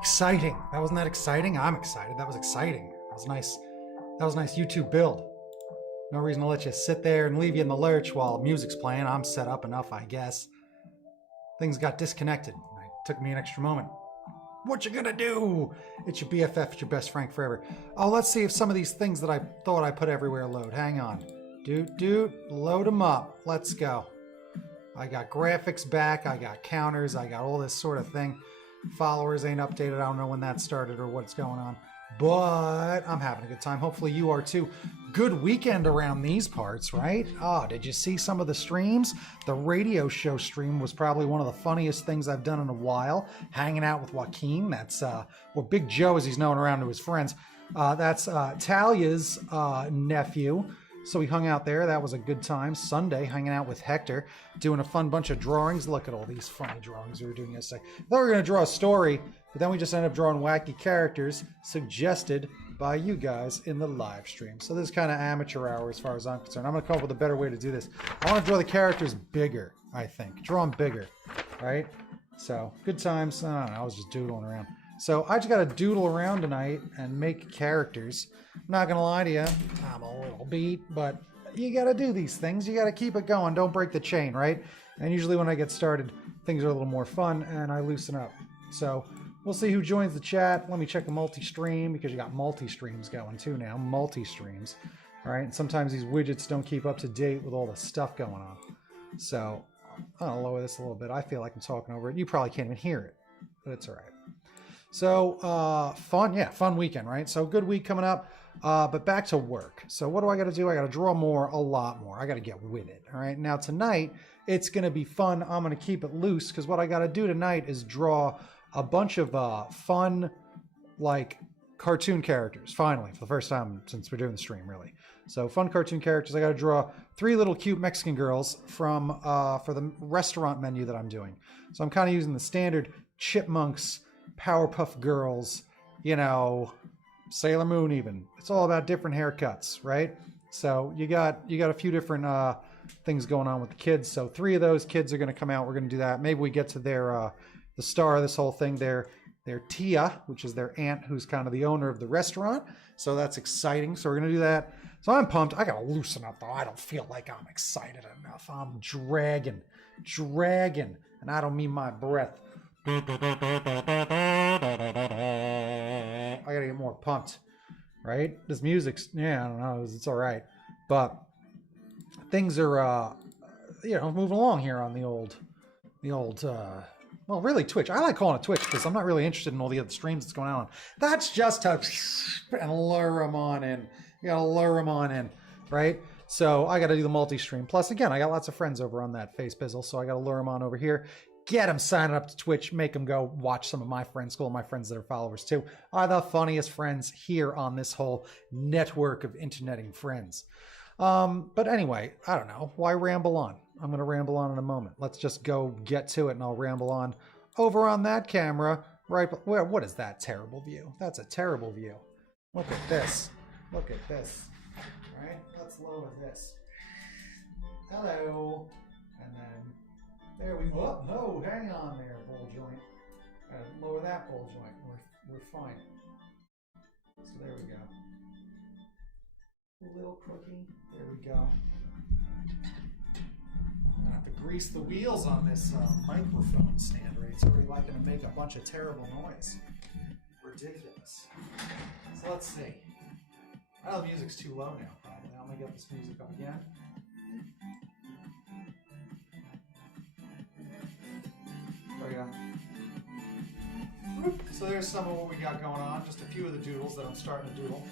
Exciting. That wasn't that exciting? I'm excited. That was exciting. That was nice. That was a nice YouTube build. No reason to let you sit there and leave you in the lurch while music's playing. I'm set up enough, I guess. Things got disconnected. It took me an extra moment. What you gonna do? It's your BFF, it's your best Frank forever. Oh, let's see if some of these things that I thought I put everywhere load. Hang on. Dude, load them up. Let's go. I got graphics back. I got counters. I got all this sort of thing. Followers ain't updated. I don't know when that started or what's going on, but I'm having a good time. Hopefully you are too. Good weekend around these parts, right? Oh, did you see some of the streams? The radio show stream was probably one of the funniest things I've done in a while. Hanging out with Joaquin. That's, or Big Joe as he's known around to his friends. That's Talia's nephew. So we hung out there. That was a good time. Sunday, hanging out with Hector, doing a fun bunch of drawings. Look at all these funny drawings we were doing yesterday. I thought we were going to draw a story, but then we just ended up drawing wacky characters suggested by you guys in the live stream. So this is kind of amateur hour as far as I'm concerned. I'm going to come up with a better way to do this. I want to draw the characters bigger, I think. Draw them bigger, right? So good times. I don't know. I was just doodling around. So I just got to doodle around tonight and make characters. I'm not going to lie to you. I'm a little beat, but you got to do these things. You got to keep it going. Don't break the chain, right? And usually when I get started, things are a little more fun and I loosen up. So we'll see who joins the chat. Let me check the multi-stream because you got multi-streams going too now. Multi-streams. All right. And sometimes these widgets don't keep up to date with all the stuff going on. So I'll lower this a little bit. I feel like I'm talking over it. You probably can't even hear it, but it's all right. So fun weekend, right? So good week coming up, but back to work. So what do I got to do? I got to draw more, a lot more. I got to get with it, all right? Now tonight, it's going to be fun. I'm going to keep it loose because what I got to do tonight is draw a bunch of fun, like, cartoon characters, finally, for the first time since we're doing the stream, really. So fun cartoon characters. I got to draw 3 little cute Mexican girls from for the restaurant menu that I'm doing. So I'm kind of using the standard Chipmunks, Powerpuff Girls, you know, Sailor Moon even. It's all about different haircuts, right? So you got a few different things going on with the kids. So 3 of those kids are going to come out. We're going to do that. Maybe we get to their the star of this whole thing, their Tia, which is their aunt, who's kind of the owner of the restaurant. So that's exciting. So we're going to do that. So I'm pumped. I got to loosen up, though. I don't feel like I'm excited enough. I'm dragging, and I don't mean my breath. I gotta get more pumped, right? This music's, yeah, I don't know, it's all right, but things are moving along here on the old well, really Twitch. I like calling it Twitch because I'm not really interested in all the other streams that's going on. That's just to and lure them on in. You gotta lure them on in, right? So I gotta do the multi-stream. Plus, again, I got lots of friends over on that Face Bizzle, so I gotta lure them on over here. Get them signing up to Twitch, make them go watch some of my friends, school my friends that are followers too, are the funniest friends here on this whole network of interneting friends. But anyway, I don't know. Why ramble on? I'm going to ramble on in a moment. Let's just go get to it and I'll ramble on over on that camera. Right, where? What is that terrible view? That's a terrible view. Look at this. Look at this. All right, let's lower this. Hello. And then there we go. Oh, hang on there, ball joint. Lower that ball joint. We're fine. So there we go. A little crooky. There we go. I'm gonna have to grease the wheels on this microphone stand, right? It's already like gonna make a bunch of terrible noise. Ridiculous. So let's see. I know the music's too low now, probably. I'm gonna get this music up again. There we go. So there's some of what we got going on. Just a few of the doodles that I'm starting to doodle.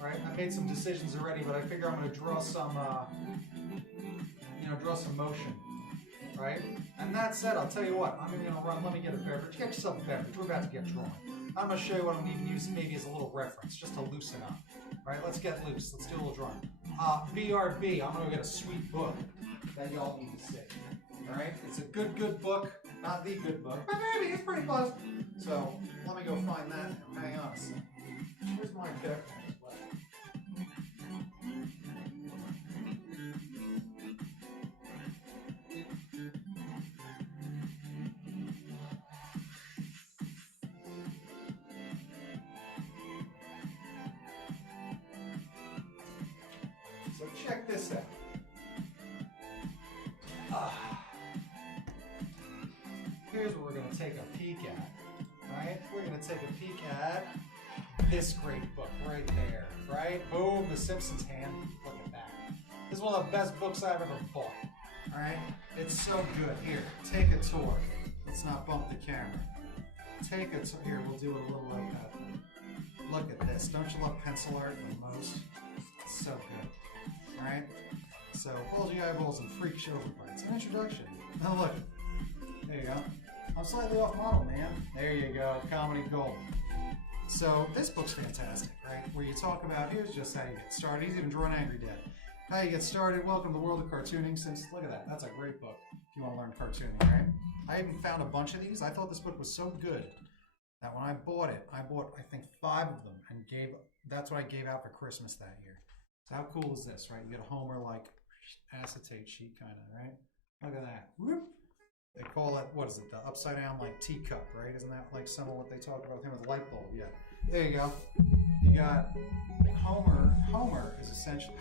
right? I made some decisions already, but I figure I'm going to draw some, draw some motion, right? And that said, I'll tell you what, I'm even going to run, let me get a beverage. Get yourself a beverage. We're about to get drawing. I'm going to show you what I'm going to use maybe as a little reference, just to loosen up. All right, let's get loose. Let's do a little drawing. BRB, I'm going to get a sweet book that y'all need to see. All right, it's a good book. Not the good book, but maybe it's pretty close. So let me go find that. Hang on a second. Where's my pick? So check this out. Here's what we're going to take a peek at, right? We're going to take a peek at this great book right there, right? Boom, The Simpsons hand. Look at that. This is one of the best books I've ever bought, all right? It's so good. Here, take a tour. Let's not bump the camera. Take a tour. Here, we'll do a little like that. Look at this. Don't you love pencil art the most? It's so good, all right? So, bulgy eyeballs and freak show bites. An introduction. Now look. There you go. I'm slightly off model, man. There you go. Comedy gold. So this book's fantastic, right? Where you talk about, here's just how you get started. He's even drawn Angry Dad. How you get started. Welcome to the world of cartooning. Look at that. That's a great book if you want to learn cartooning, right? I even found a bunch of these. I thought this book was so good that when I bought it, I bought, I think, 5 of them and that's what I gave out for Christmas that year. So how cool is this, right? You get a Homer like acetate sheet kind of, right? Look at that. Whoop. They call it, what is it, the upside down like teacup, right? Isn't that like some of what they talk about with him with the light bulb? Yeah. There you go. You got Homer. Homer is essentially,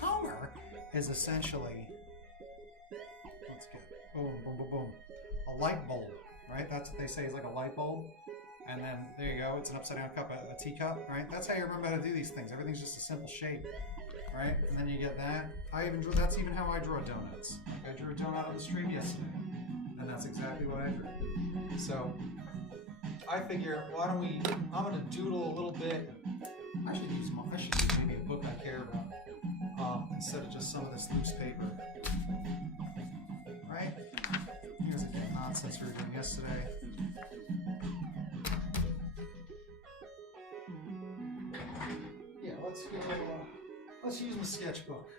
let's get, boom, boom, boom, boom. A light bulb, right? That's what they say is like a light bulb. And then there you go. It's an upside down cup, a teacup, right? That's how you remember how to do these things. Everything's just a simple shape, right? And then you get that. That's even how I draw donuts. Like I drew a donut on the stream yesterday. And that's exactly what I drew. So I figure, I'm gonna doodle a little bit. I should use maybe a book I care about instead of just some of this loose paper. Right? Here's the nonsense we were doing yesterday. Yeah, let's use my sketchbook.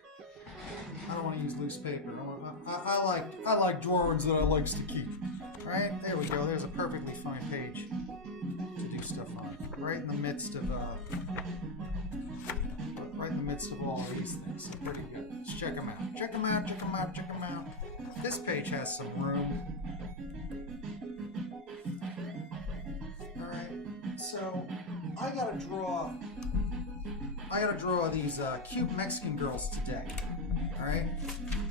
I don't want to use loose paper. I like drawings that I likes to keep. Right? There we go. There's a perfectly fine page to do stuff on. Right in the midst of all of these things. So pretty good. Let's check them out. Check them out. Check them out. Check them out. This page has some room. All right. So I gotta draw these cute Mexican girls today. Alright,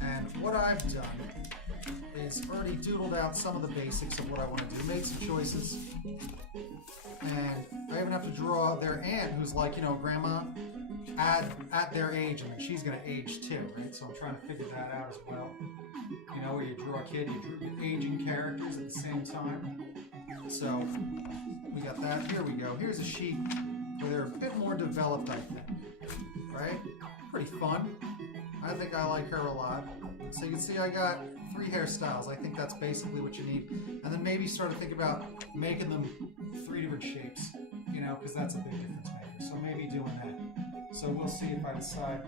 and what I've done is already doodled out some of the basics of what I want to do, made some choices, and I even have to draw their aunt who's like, grandma, at their age, and then she's going to age too, right? So I'm trying to figure that out as well. Where you draw a kid, you draw aging characters at the same time. So we got that. Here we go. Here's a sheet where they're a bit more developed, I think. Right? Pretty fun. I think I like her a lot. So you can see I got 3 hairstyles. I think that's basically what you need. And then maybe start to think about making them 3 different shapes, because that's a big difference maker. So maybe doing that. So we'll see if I decide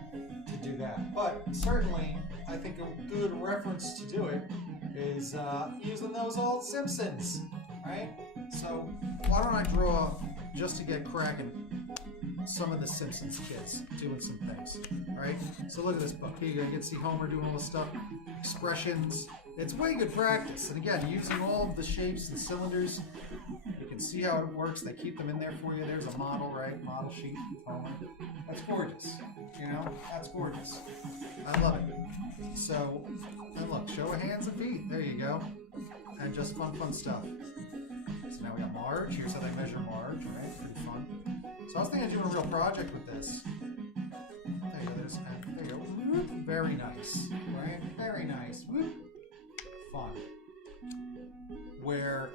to do that. But certainly, I think a good reference to do it is using those old Simpsons, right? So why don't I draw, just to get cracking, some of the Simpsons kids doing some things, right? So look at this book. Here you go. You get to see Homer doing all this stuff, expressions. It's way good practice. And again, using all of the shapes and cylinders, you can see how it works. They keep them in there for you. There's a model, right? Model sheet of Homer. That's gorgeous. That's gorgeous. I love it. So, and look, show of hands and feet. There you go. And just fun stuff. So now we got Marge. Here's how they measure Marge, right? Pretty fun. So I was thinking of doing a real project with this. There you go. There you go. Whoop. Very nice, right? Very nice. Whoop. Fun. Where,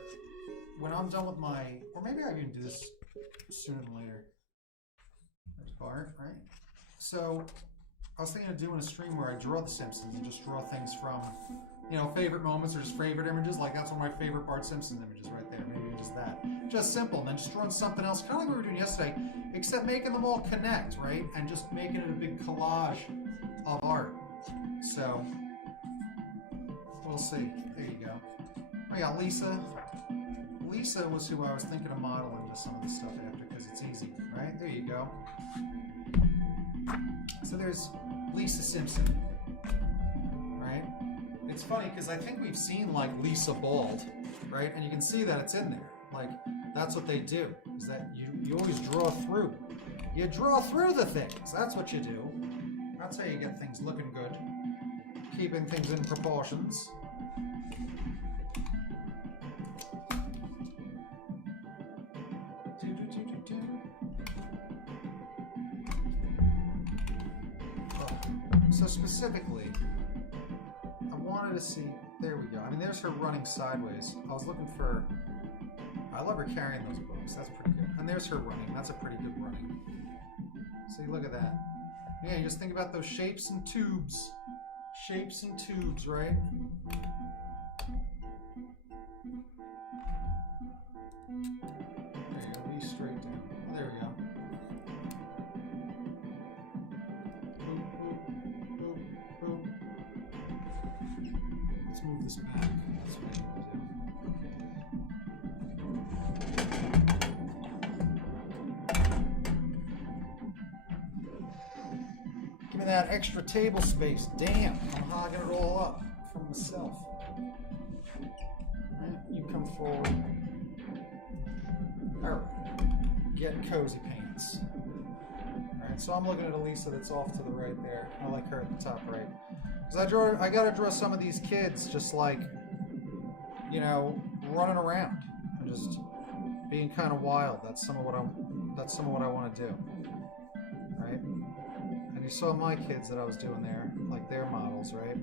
when I'm done with or maybe I can do this sooner than later. There's Bart, right? So I was thinking of doing a stream where I draw The Simpsons and just draw things from, you know, favorite moments or just favorite images. Like that's one of my favorite Bart Simpson images right there. Maybe just that. Just simple. And then just drawing something else, kind of like we were doing yesterday, except making them all connect, right? And just making it a big collage of art. So we'll see. There you go. Oh yeah, Lisa. Lisa was who I was thinking of modeling just some of this stuff after because it's easy, right? There you go. So there's Lisa Simpson, right? It's funny because I think we've seen like Lisa Bald, right? And you can see that it's in there. Like that's what they do, is that you always draw through. You draw through the things. That's what you do. That's how you get things looking good. Keeping things in proportions. So specifically, I wanted to see, there we go. I mean, there's her running sideways. I was looking for, I love her carrying those books. That's pretty good. And there's her running. That's a pretty good running. See, look at that. Yeah, you just think about those shapes and tubes. Shapes and tubes, right? There you go, be straight down. Oh, there we go. Boop, boop, boop, boop. Let's move this back. That's what I need to do. Give me that extra table space. Damn, I'm hogging it all up from myself. Alright, you come forward. Alright, get cozy pants. Alright, so I'm looking at Elisa that's off to the right there. I like her at the top right. Because I gotta draw some of these kids just like, you know, running around and just being kind of wild. That's some of what I want to do. Right? And you saw my kids that I was doing there, like their models, right?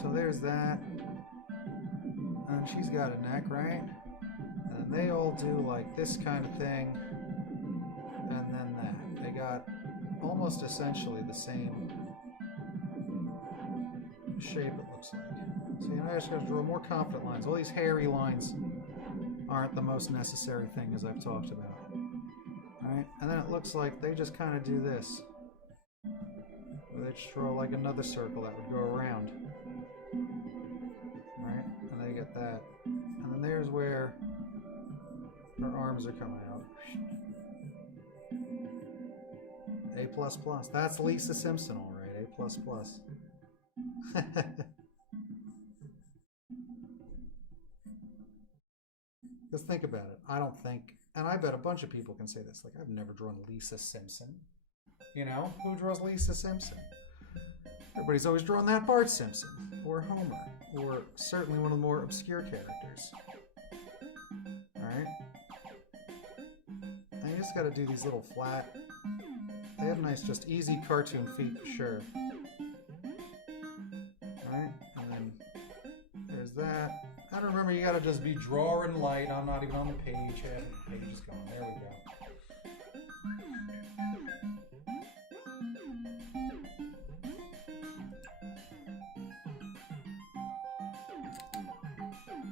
So there's that. And she's got a neck, right? And they all do like this kind of thing. And then that. They got almost essentially the same shape, it looks like. So you know, I just gotta draw more confident lines. All these hairy lines aren't the most necessary thing, as I've talked about. Alright, and then it looks like they just kind of do this. Where they just draw like another circle that would go around. Right? And they get that. And then there's where her arms are coming out. A++. That's Lisa Simpson, alright. A++. Just think about it. I don't think, and I bet a bunch of people can say this, like, I've never drawn Lisa Simpson. You know, who draws Lisa Simpson? Everybody's always drawn that Bart Simpson, or Homer, or certainly one of the more obscure characters. Alright? And you just gotta do these little flat, they have nice, just easy cartoon feet for sure. Alright, and then there's that. I don't remember, you gotta just be drawing light. I'm not even on the page. The page is gone. There we go.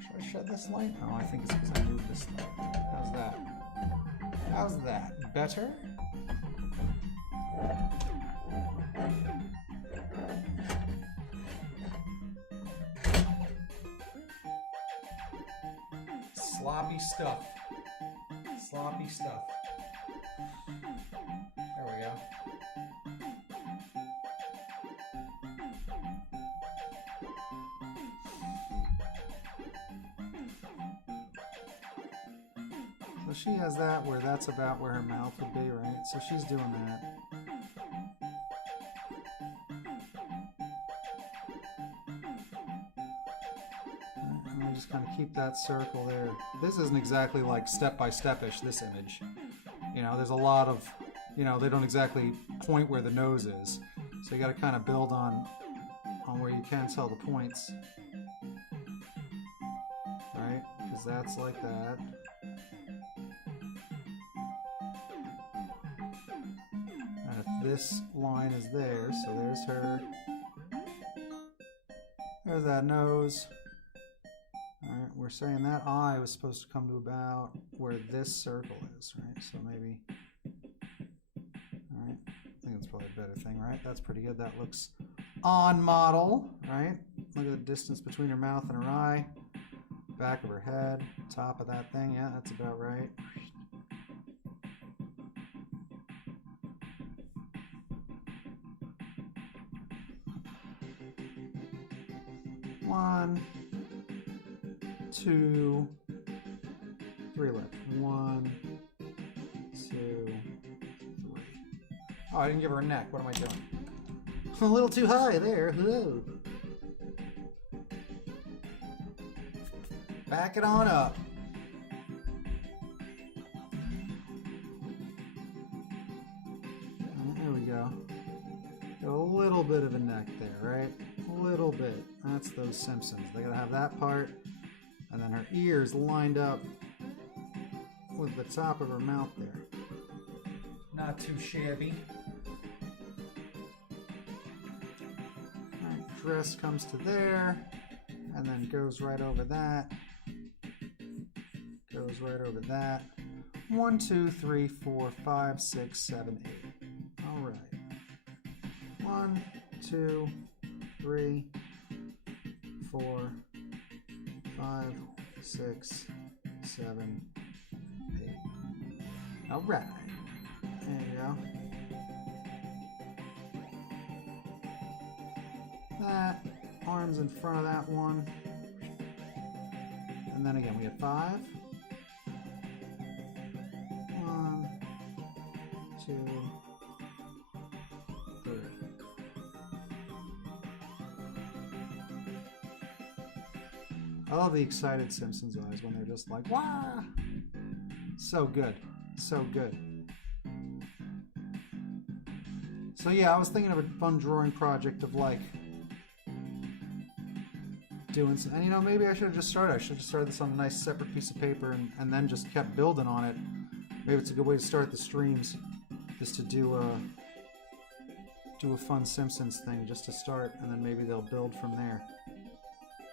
Should I shed this light? Oh, I think it's because I moved this light. How's that? How's that? Better? Sloppy stuff. Sloppy stuff. There we go. So she has that where that's about where her mouth would be, right? So she's doing that. And I just kind of keep that circle there. This isn't exactly like step-by-step-ish, this image. You know, there's a lot of, you know, they don't exactly point where the nose is. So you got to kind of build on where you can tell the points. Right? Because that's like that. this line is there, so there's her. There's that nose. Alright, we're saying that eye was supposed to come to about where this circle is, right? So maybe, alright, I think that's probably a better thing, right? That's pretty good. That looks on model, right? Look at the distance between her mouth and her eye. Back of her head, top of that thing, yeah, that's about right. One, two, three left. One, two, three. Oh, I didn't give her a neck. What am I doing? A little too high there. Whoa. Back it on up. There we go. Got a little bit of a neck there, right? A little bit. That's those Simpsons. They gotta have that part. And then her ears lined up with the top of her mouth there. Not too shabby. Alright, dress comes to there. And then goes right over that. Goes right over that. 1, 2, 3, 4, 5, 6, 7, 8. Alright. 1, 2, 3, 4, 5, 6, 7, 8. Alright. There you go. That. Arms in front of that one. And then again, we have 5. 1, 2, 3. I love the excited Simpsons eyes when they're just like, wah! So good. So good. So yeah, I was thinking of a fun drawing project of like doing some, and you know, maybe I should have just started. I should have just started this on a nice separate piece of paper and then just kept building on it. Maybe it's a good way to start the streams, just to do a fun Simpsons thing just to start, and then maybe they'll build from there.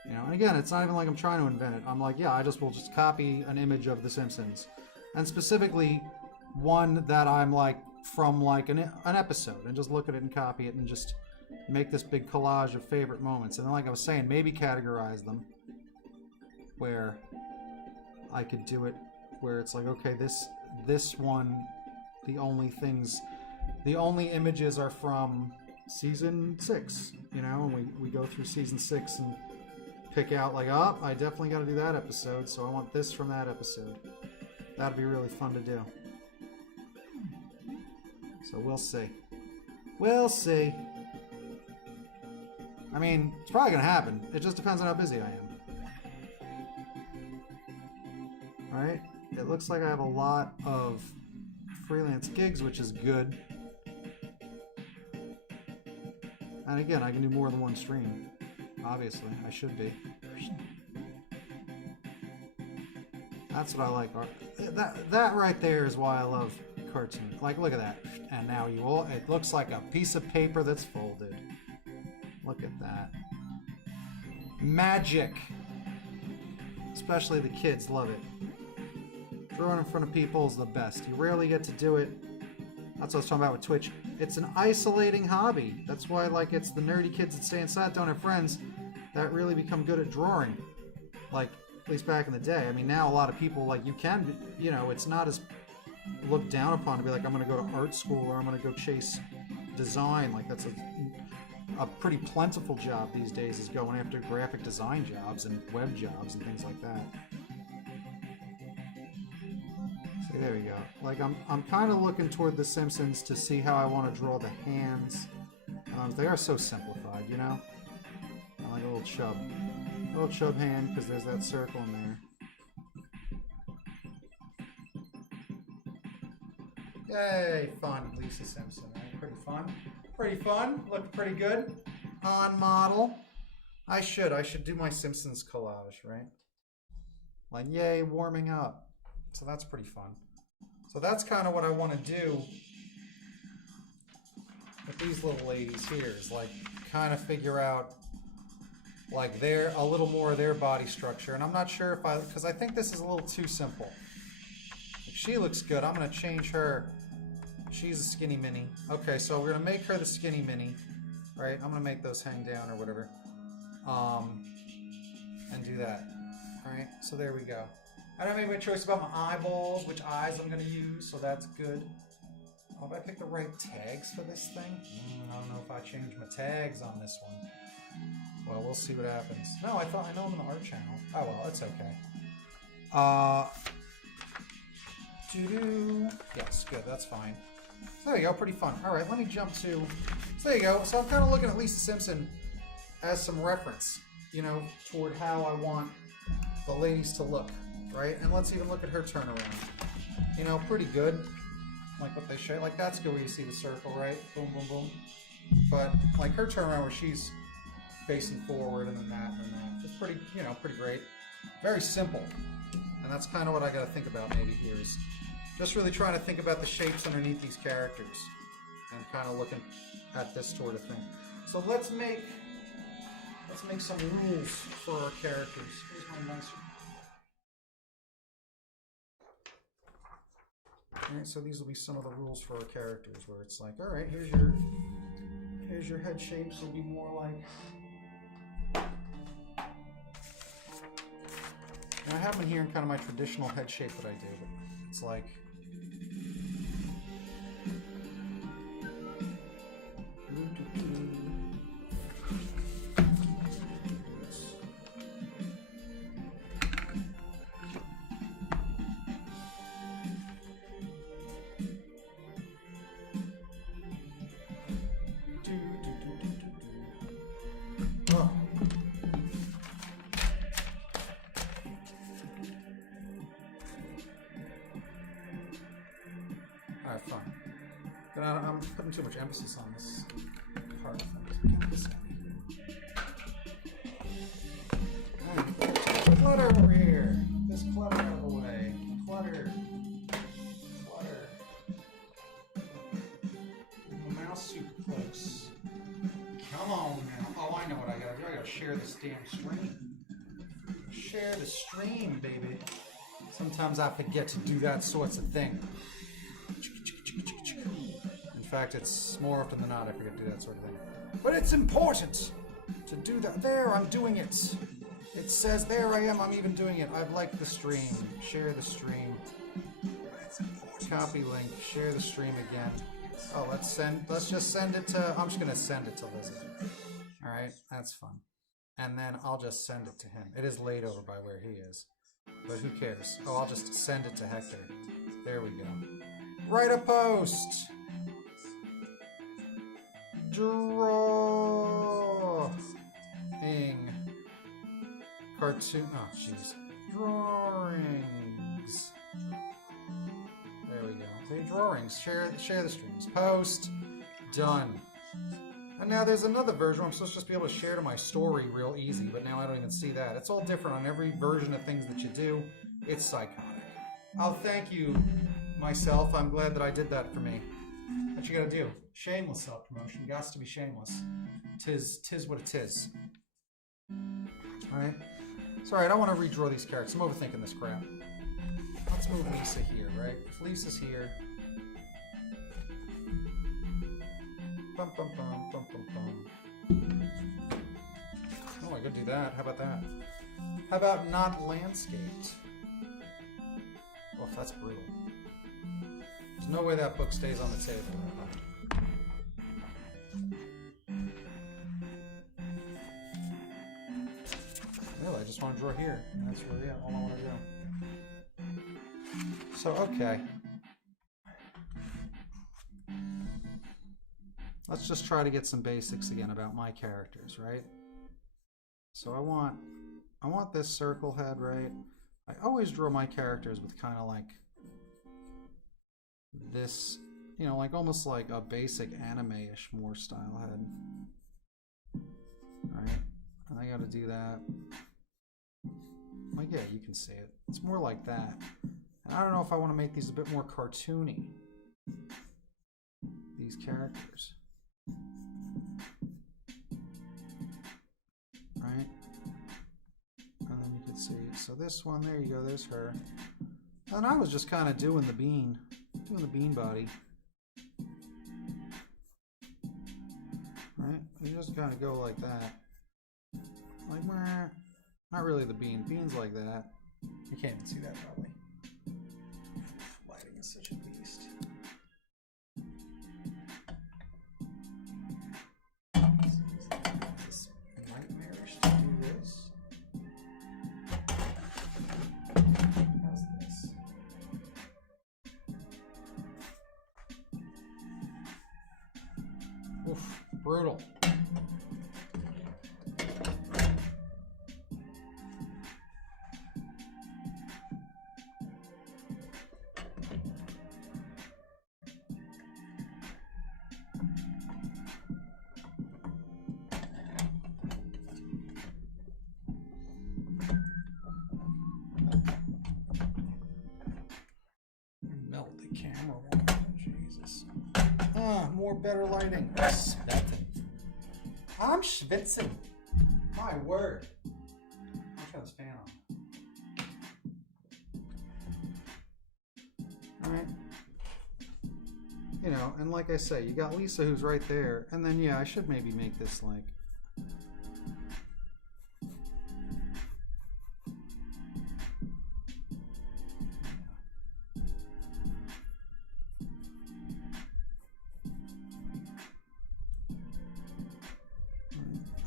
You know, and again, it's not even like I'm trying to invent it. I'm like, yeah, I just will just copy an image of The Simpsons, and specifically one that I'm like from like an episode, and just look at it and copy it and just make this big collage of favorite moments. And then, like I was saying, maybe categorize them where I could do it where it's like, okay, this one, the only images are from season 6, you know, and we go through season 6 and pick out like, oh, I definitely got to do that episode, so I want this from that episode. That'd be really fun to do. So we'll see. We'll see. I mean, it's probably going to happen. It just depends on how busy I am. Alright, it looks like I have a lot of freelance gigs, which is good. And again, I can do more than one stream. Obviously, I should be. That's what I like. That right there is why I love cartoon. Like, look at that. And now it looks like a piece of paper that's folded. Look at that. Magic. Especially the kids love it. Drawing in front of people is the best. You rarely get to do it. That's what I was talking about with Twitch. It's an isolating hobby. That's why, like, it's the nerdy kids that stay inside, don't have friends, that really become good at drawing. Like, at least back in the day. I mean, now a lot of people, like, you can, you know, it's not as looked down upon to be like, I'm going to go to art school or I'm going to go chase design. Like, that's a pretty plentiful job these days, is going after graphic design jobs and web jobs and things like that. See, there you go. Like, I'm kind of looking toward The Simpsons to see how I want to draw the hands. They are so simplified, you know? I like a little chub hand, because there's that circle in there. Yay, fun, Lisa Simpson, right? Pretty fun. Pretty fun, looked pretty good. On model. I should do my Simpsons collage, right? Like, yay, warming up. So that's pretty fun. So that's kind of what I want to do with these little ladies here is like kind of figure out like their a little more of their body structure. And I'm not sure if because I think this is a little too simple. If she looks good, I'm gonna change her. She's a skinny mini. Okay, so we're gonna make her the skinny mini, right? I'm gonna make those hang down or whatever, and do that. All right, so there we go. I don't make my choice about my eyeballs, which eyes I'm gonna use, so that's good. Oh, did I pick the right tags for this thing? I don't know if I changed my tags on this one. Well, we'll see what happens. No, I know I'm in the art channel. Oh well, it's okay. Yes, good, that's fine. So there you go, pretty fun. All right, let me jump to, so there you go. So I'm kind of looking at Lisa Simpson as some reference, you know, toward how I want the ladies to look, right? And let's even look at her turnaround. You know, pretty good. Like what they show, like that's good where you see the circle, right? Boom, boom, boom. But like her turnaround where she's facing forward and then that and then that. It's pretty, you know, pretty great. Very simple. And that's kind of what I got to think about maybe here is just really trying to think about the shapes underneath these characters and kind of looking at this sort of thing. So let's make some rules for our characters. Here's my nice one. Alright, so these will be some of the rules for our characters where it's like, alright, here's your head shapes. Will be more like, and I have them here in kind of my traditional head shape that I do, but it's like alright, fine. But I'm putting too much emphasis on this part. Get this out of here. Alright, clutter over here. This clutter out of the way. Clutter. Clutter. The mouse super close. Come on now. Oh, I know what I gotta do. I gotta share this damn stream. Share the stream, baby. Sometimes I forget to do that sorts of thing. In fact, it's more often than not I forget to do that sort of thing. But it's important to do that. There, I'm doing it. It says, there I am, I'm even doing it. I've liked the stream. Share the stream. Copy link. Share the stream again. Oh, let's just send it to, I'm just gonna send it to Lizzie. Alright, that's fun. And then I'll just send it to him. It is laid over by where he is. But who cares? Oh, I'll just send it to Hector. There we go. Write a post! Drawing. Cartoon. Oh, jeez. Drawings. There we go. Say drawings. Share the streams. Post. Done. And now there's another version where I'm supposed to just be able to share to my story real easy, but now I don't even see that. It's all different on every version of things that you do. It's psychotic. I'll thank you, myself. I'm glad that I did that for me. What you gotta do? Shameless self-promotion. Gots to be shameless. Tis what it is. Alright? Sorry, I don't want to redraw these characters. I'm overthinking this crap. Let's move Lisa here, right? If Lisa's here. Bum, bum, bum, bum, bum, bum. Oh, I could do that. How about that? How about not landscaped? Well, that's brutal. There's no way that book stays on the table. Really, I just want to draw here. That's really all I want to do. So, okay. Let's just try to get some basics again about my characters, right? So I want this circle head, right? I always draw my characters with kind of like this, you know, like almost like a basic anime-ish more style head. Alright, and I gotta do that. Like, yeah, you can see it. It's more like that. And I don't know if I want to make these a bit more cartoony. These characters. So this one, there you go, there's her. And I was just kind of doing the bean body. Right? You just kind of go like that. Like, not really the bean. Bean's like that. You can't even see that probably. Lighting is such a beast. It's nightmarish to do this. How's this? Oof, brutal. Melt the camera. Jesus. More better lighting. I'm schwitzing. My word. I'll turn this fan on. Alright. You know, and like I say, you got Lisa who's right there, and then yeah, I should maybe make this like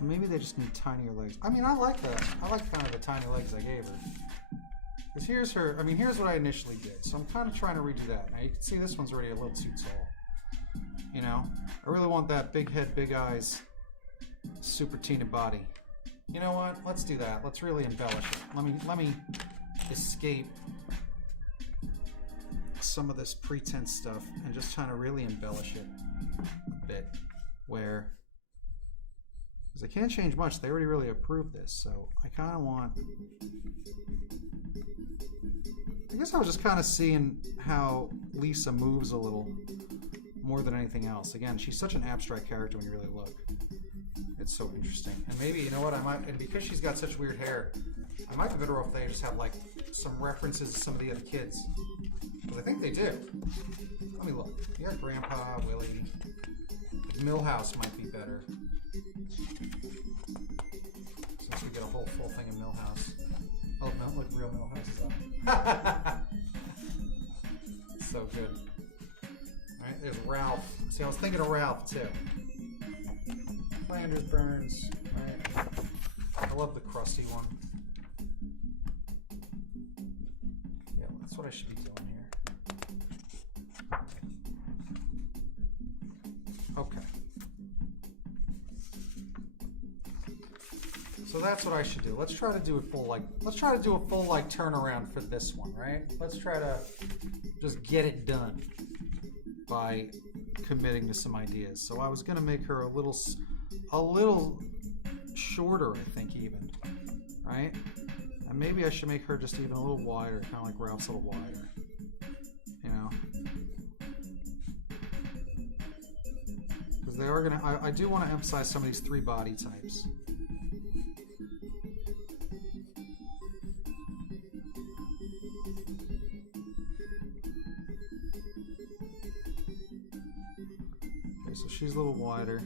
maybe they just need tinier legs. I mean, I like that. I like kind of the tiny legs I gave her. Because here's her, I mean, here's what I initially did. So I'm kind of trying to redo that. Now you can see this one's already a little too tall. You know? I really want that big head, big eyes, super Tina body. You know what? Let's do that. Let's really embellish it. Let me escape some of this pretense stuff and just trying to really embellish it a bit. Where... because I can't change much. They already really approved this, so I kind of want... I guess I was just kind of seeing how Lisa moves a little more than anything else. Again, she's such an abstract character when you really look. It's so interesting. And maybe, you know what, I might... and because she's got such weird hair, I might be better off if they just have, like, some references to some of the other kids. But I think they do. Let me look. You got Grandpa, Willie. Millhouse might be better. Since we get a whole full thing of Millhouse. Oh, no, look, real Millhouse is on. So good. Alright, there's Ralph. See, I was thinking of Ralph, too. Flanders Burns. Alright. I love the crusty one. Yeah, that's what I should be doing here. Okay. So that's what I should do. Let's try to do a full turnaround for this one, right? Let's try to just get it done by committing to some ideas. So I was gonna make her a little shorter, I think, even, right? And maybe I should make her just even a little wider, kind of like Ralph's a little wider, you know? Because they are gonna, I do want to emphasize some of these three body types. Okay, so she's a little wider.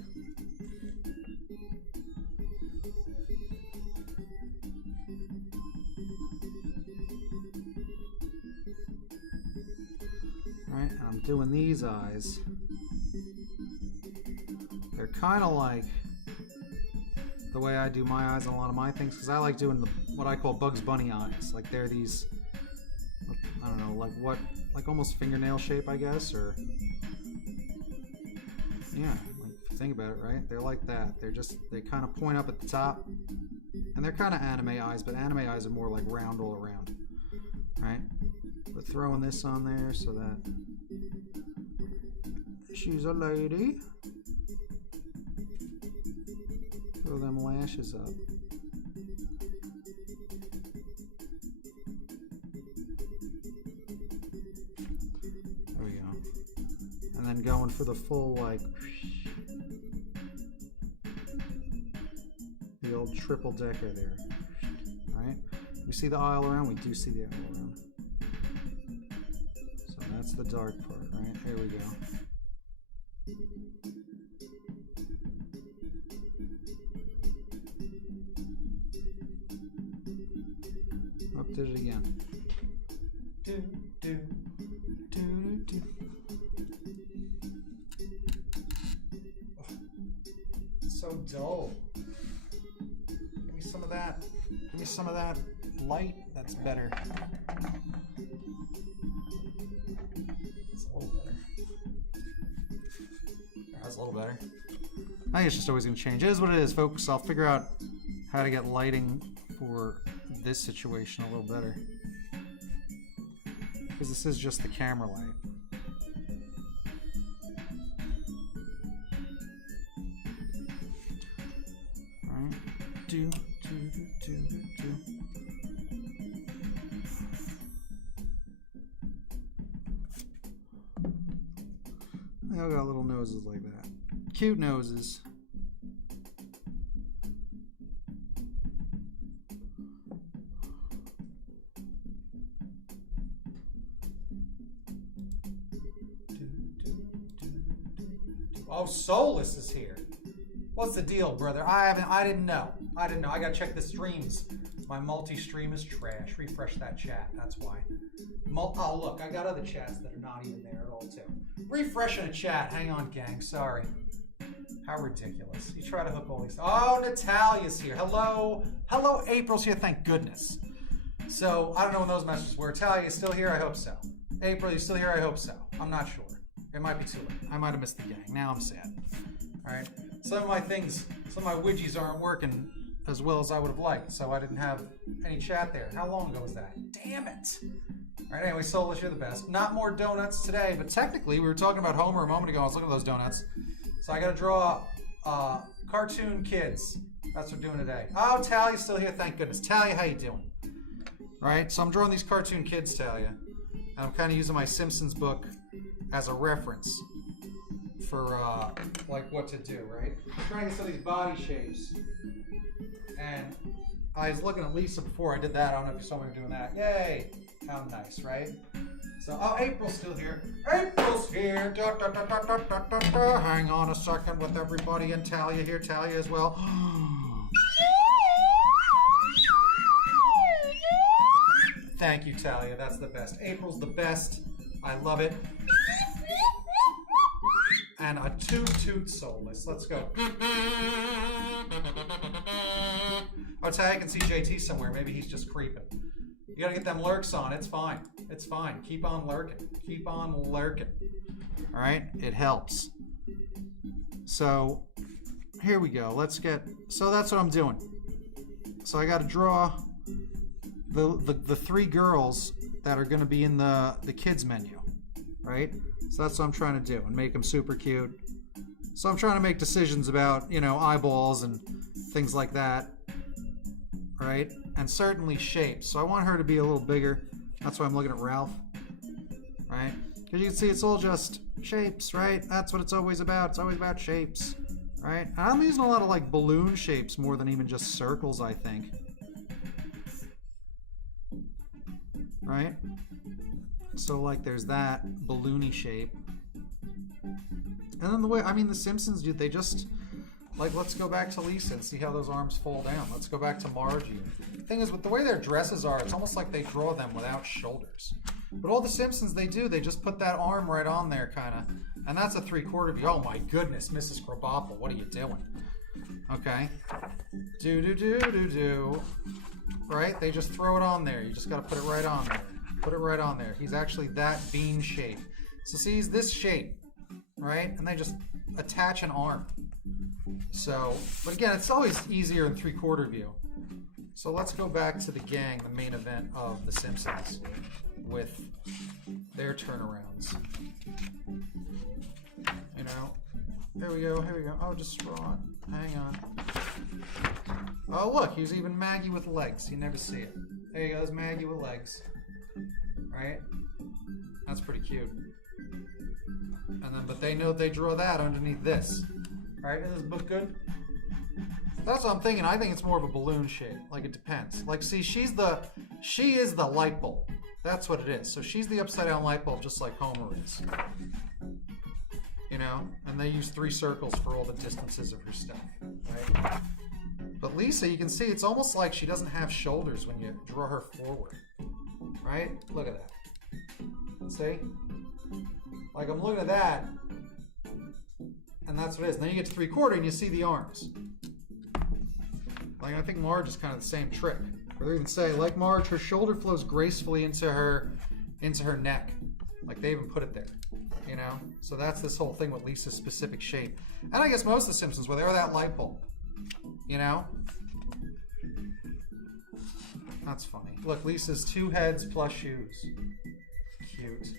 Alright, and I'm doing these eyes. They're kind of like the way I do my eyes on a lot of my things, because I like doing what I call Bugs Bunny eyes. Like they're these, I don't know, like almost fingernail shape, I guess, or yeah, like if you think about it, right? They're like that. They kind of point up at the top, and they're kind of anime eyes, but anime eyes are more like round all around, right? But throwing this on there so that she's a lady. Throw them lashes up. There we go. And then going for the full, like, the old triple decker there. Alright? You see the aisle around? We do see the aisle around. So that's the dark part, right? Here we go. Up did it again. Do, do, do, do. Oh, so dull. Give me some of that. Give me some of that light. That's better. It's a little better. That's a little better. I think it's just always going to change. It is what it is, folks. I'll figure out how to get lighting for this situation a little better. Because this is just the camera light. Alright. Do, do, do, do, do. They all got little noses like that. Cute noses. Oh, Soulless is here. What's the deal, brother? I didn't know. I gotta check the streams. My multi-stream is trash. Refresh that chat. That's why. Oh, look, I got other chats that are not even there at all, too. Refreshing a chat. Hang on, gang. Sorry. How ridiculous. You try to hook all these. Oh, Natalia's here. Hello. Hello, April's here. Thank goodness. So, I don't know when those messages were. Natalia, you still here? I hope so. April, you still here? I hope so. I'm not sure. It might be too late. I might have missed the gang. Now I'm sad. All right. Some of my widgets aren't working as well as I would have liked, so I didn't have any chat there. How long ago was that? Damn it. All right, anyway, Soulless, you're the best. Not more donuts today, but technically, we were talking about Homer a moment ago. I was looking at those donuts. So I got to draw cartoon kids. That's what we're doing today. Oh, Talia's still here. Thank goodness. Talia, how you doing? All right, so I'm drawing these cartoon kids, Talia. And I'm kind of using my Simpsons book as a reference for like what to do, right? I'm trying to get some of these body shapes. And I was looking at Lisa before I did that. I don't know if you saw me doing that. Yay! How nice, right? So, oh, April's still here. April's here! Da, da, da, da, da, da, da, da. Hang on a second with everybody, and Talia here. Talia as well. Thank you, Talia. That's the best. April's the best. I love it. And a toot Soulless. Let's go. Oh, Talia can see JT somewhere. Maybe he's just creeping. You gotta get them lurks on. It's fine. It's fine. Keep on lurking. Keep on lurking. All right? It helps. So, here we go. Let's get... So that's what I'm doing. So I gotta draw the three girls that are gonna be in the kids menu. Right? So that's what I'm trying to do and make them super cute. So I'm trying to make decisions about, you know, eyeballs and things like that. Right? And certainly shapes. So I want her to be a little bigger. That's why I'm looking at Ralph. Right? Because you can see it's all just shapes, right? That's what it's always about. It's always about shapes. Right? And I'm using a lot of like balloon shapes more than even just circles, I think. Right? So like there's that balloony shape. And then the way, I mean the Simpsons, dude, they just, like let's go back to Lisa and see how those arms fall down. Let's go back to Margie. The thing is, with the way their dresses are, it's almost like they draw them without shoulders. But all the Simpsons, they just put that arm right on there, kind of. And that's a 3/4 view. Oh my goodness, Mrs. Krabappel, what are you doing? Okay. Do. Right? They just throw it on there. You just got to put it right on there. Put it right on there. He's actually that bean shape. So see, he's this shape, right? And they just attach an arm. So, but again, it's always easier in 3/4 view. So let's go back to the gang, the main event of The Simpsons, with their turnarounds. You know, here we go. Oh, just scroll on. Hang on. Oh, look, here's even Maggie with legs. You never see it. There you go, there's Maggie with legs. Right? That's pretty cute. And then, but they know they draw that underneath this. Right? Is this book good? That's what I'm thinking. I think it's more of a balloon shape. Like, it depends. Like, see, she is the light bulb. That's what it is. So she's the upside down light bulb, just like Homer is. You know? And they use 3 circles for all the distances of her stuff, right? But Lisa, you can see it's almost like she doesn't have shoulders when you draw her forward, right? Look at that. See? Like, I'm looking at that, and that's what it is. And then you get to 3/4 and you see the arms. Like, I think Marge is kind of the same trick. Or they even say, like Marge, her shoulder flows gracefully into her neck. Like, they even put it there, you know? So that's this whole thing with Lisa's specific shape. And I guess most of the Simpsons, where they are that light bulb, you know? That's funny. Look, Lisa's 2 heads plus shoes. Cute.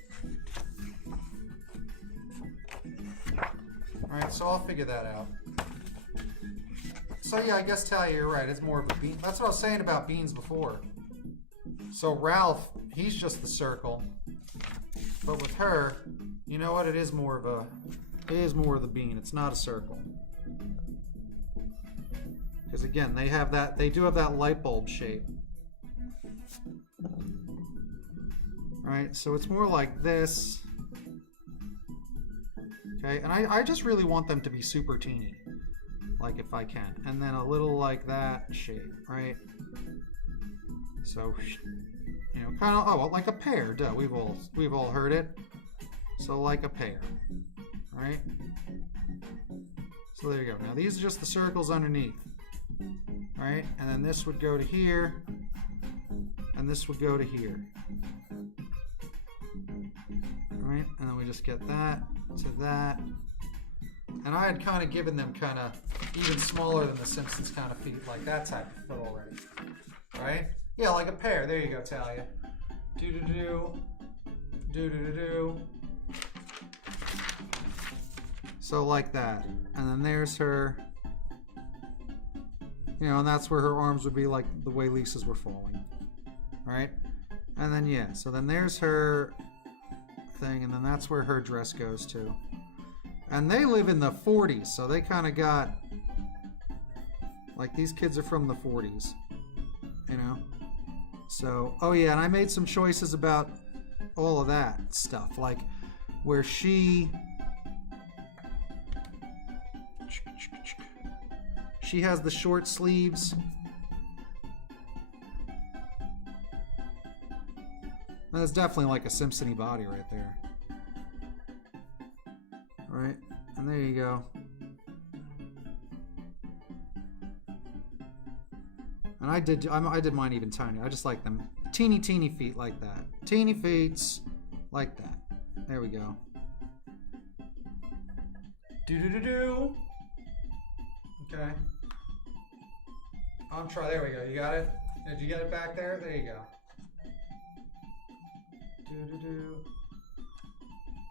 Alright, so I'll figure that out. So yeah, I guess Talia, you're right. It's more of a bean. That's what I was saying about beans before. So Ralph, he's just the circle. But with her, you know what? It is more of the bean. It's not a circle. Because again, they do have that light bulb shape. Right? So it's more like this. Okay, and I just really want them to be super teeny. Like, if I can. And then a little like that shape, right? So, you know, kind of, oh, like a pear, duh. We've all heard it. So like a pear, right? So there you go. Now these are just the circles underneath, right? And then this would go to here, and this would go to here. Right? And then we just get that to that. And I had kind of given them kind of even smaller than the Simpsons kind of feet, like that type of foot already. Right? Yeah, like a pear. There you go, Talia. Do-do-do. Do-do-do-do. So like that. And then there's her. You know, and that's where her arms would be, like the way Lisa's were falling. Right? And then, yeah, so then there's her thing, and then that's where her dress goes to. And they live in the 40s, so they kind of got, like, these kids are from the 40s, you know? So, oh yeah, and I made some choices about all of that stuff, like where she has the short sleeves. That's definitely like a Simpson-y body right there. Right, and there you go. And I did mine even tiny. I just like them teeny feet like that. Teeny feet like that. There we go. Do. Okay. I'm trying. There we go. You got it? Did you get it back there? There you go. Do.